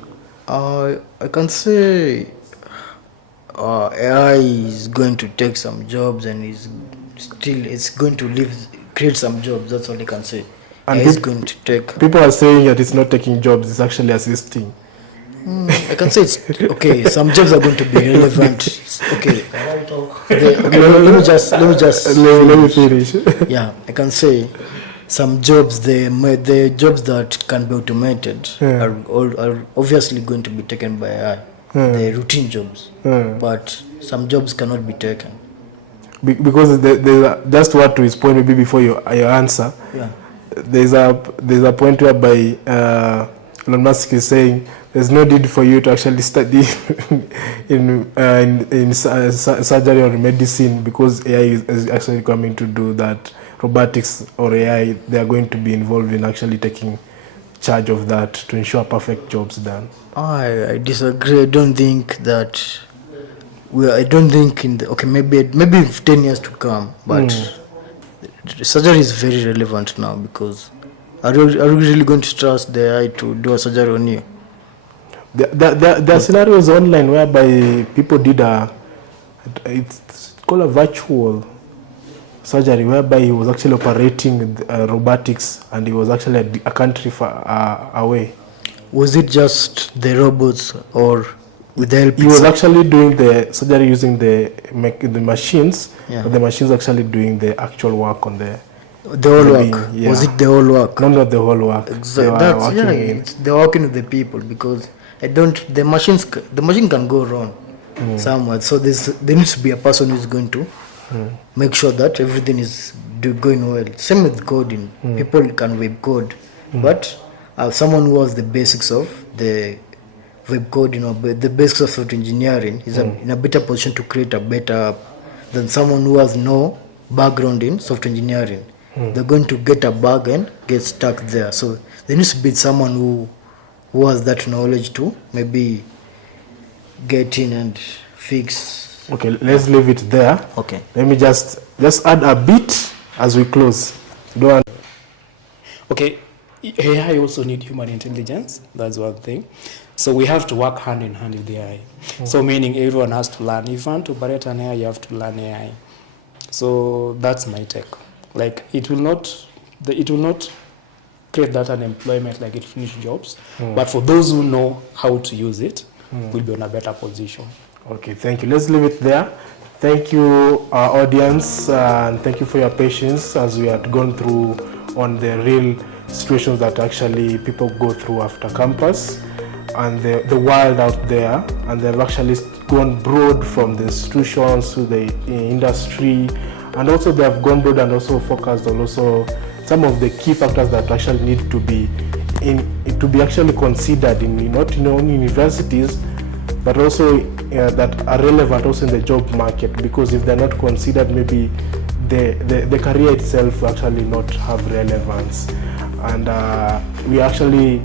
I can say AI is going to take some jobs and it's going to create some jobs. That's all I can say. And it's going to take. People are saying that it's not taking jobs; it's actually assisting. I can say it's okay. Some jobs are going to be relevant. Okay. Let me finish. Yeah, I can say some jobs, the jobs that can be automated are obviously going to be taken by AI. The routine jobs, but some jobs cannot be taken. Because just what to his point maybe before your answer. Yeah. There's a point whereby Elon Musk is saying there's no need for you to actually study in surgery or medicine, because AI is actually coming to do that. Robotics or AI, they are going to be involved in actually taking charge of that to ensure perfect jobs done. I disagree. I don't think that I don't think maybe 10 years to come, but surgery is very relevant now, because are you really going to trust the AI to do a surgery on you? There are scenarios online whereby people did it's called a virtual surgery, whereby he was actually operating robotics, and he was actually a country far away. Was it just the robots or with the help? He was actually doing the surgery using the machines, but the machines actually doing the actual work on the whole work. Yeah. Was it the whole work? No, not the whole work. Exactly. They're working with the people, because the machine can go wrong somewhere. So there needs to be a person who's going to make sure that everything is going well. Same with coding. People can web code, but someone who has the basics of the web coding or the basics of software engineering is in a better position to create a better app than someone who has no background in software engineering. They're going to get a bug and get stuck there. So there needs to be someone who has that knowledge to maybe get in and fix. Okay, let's leave it there. Okay. Let me just add a bit as we close. Okay, AI also need human intelligence. That's one thing. So we have to work hand in hand with the AI. So meaning everyone has to learn. If you want to operate an AI, you have to learn AI. So that's my take. Like it will not create that unemployment like it finished jobs. But for those who know how to use it, we'll be in a better position. Okay, thank you. Let's leave it there. Thank you, our audience, and thank you for your patience as we had gone through on the real situations that actually people go through after campus and the world out there, and they've actually gone broad from the institutions to the industry, and also they have gone broad and also focused on also some of the key factors that actually need to be actually considered in not only universities, but also that are relevant also in the job market, because if they're not considered, maybe the career itself will actually not have relevance. And we actually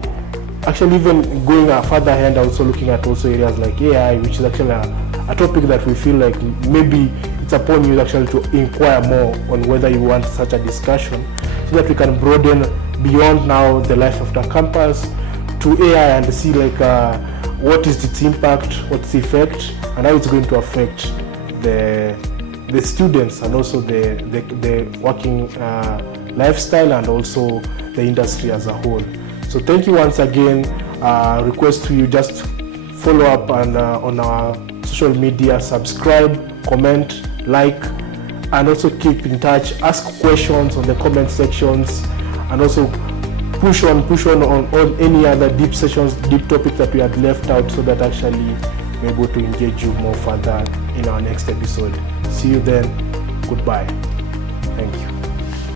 even going a further ahead, also looking at also areas like AI, which is actually a topic that we feel like maybe it's upon you actually to inquire more on whether you want such a discussion, so that we can broaden beyond now the life after campus to AI and see like what is its impact, what's the effect, and how it's going to affect the students and also the working lifestyle and also the industry as a whole. So thank you once again. Request to you just follow up and on our social media, subscribe, comment, like, and also keep in touch. Ask questions on the comment sections, and also push on any other deep topics that we had left out, so that actually we're able to engage you more further in our next episode. See you then. Goodbye.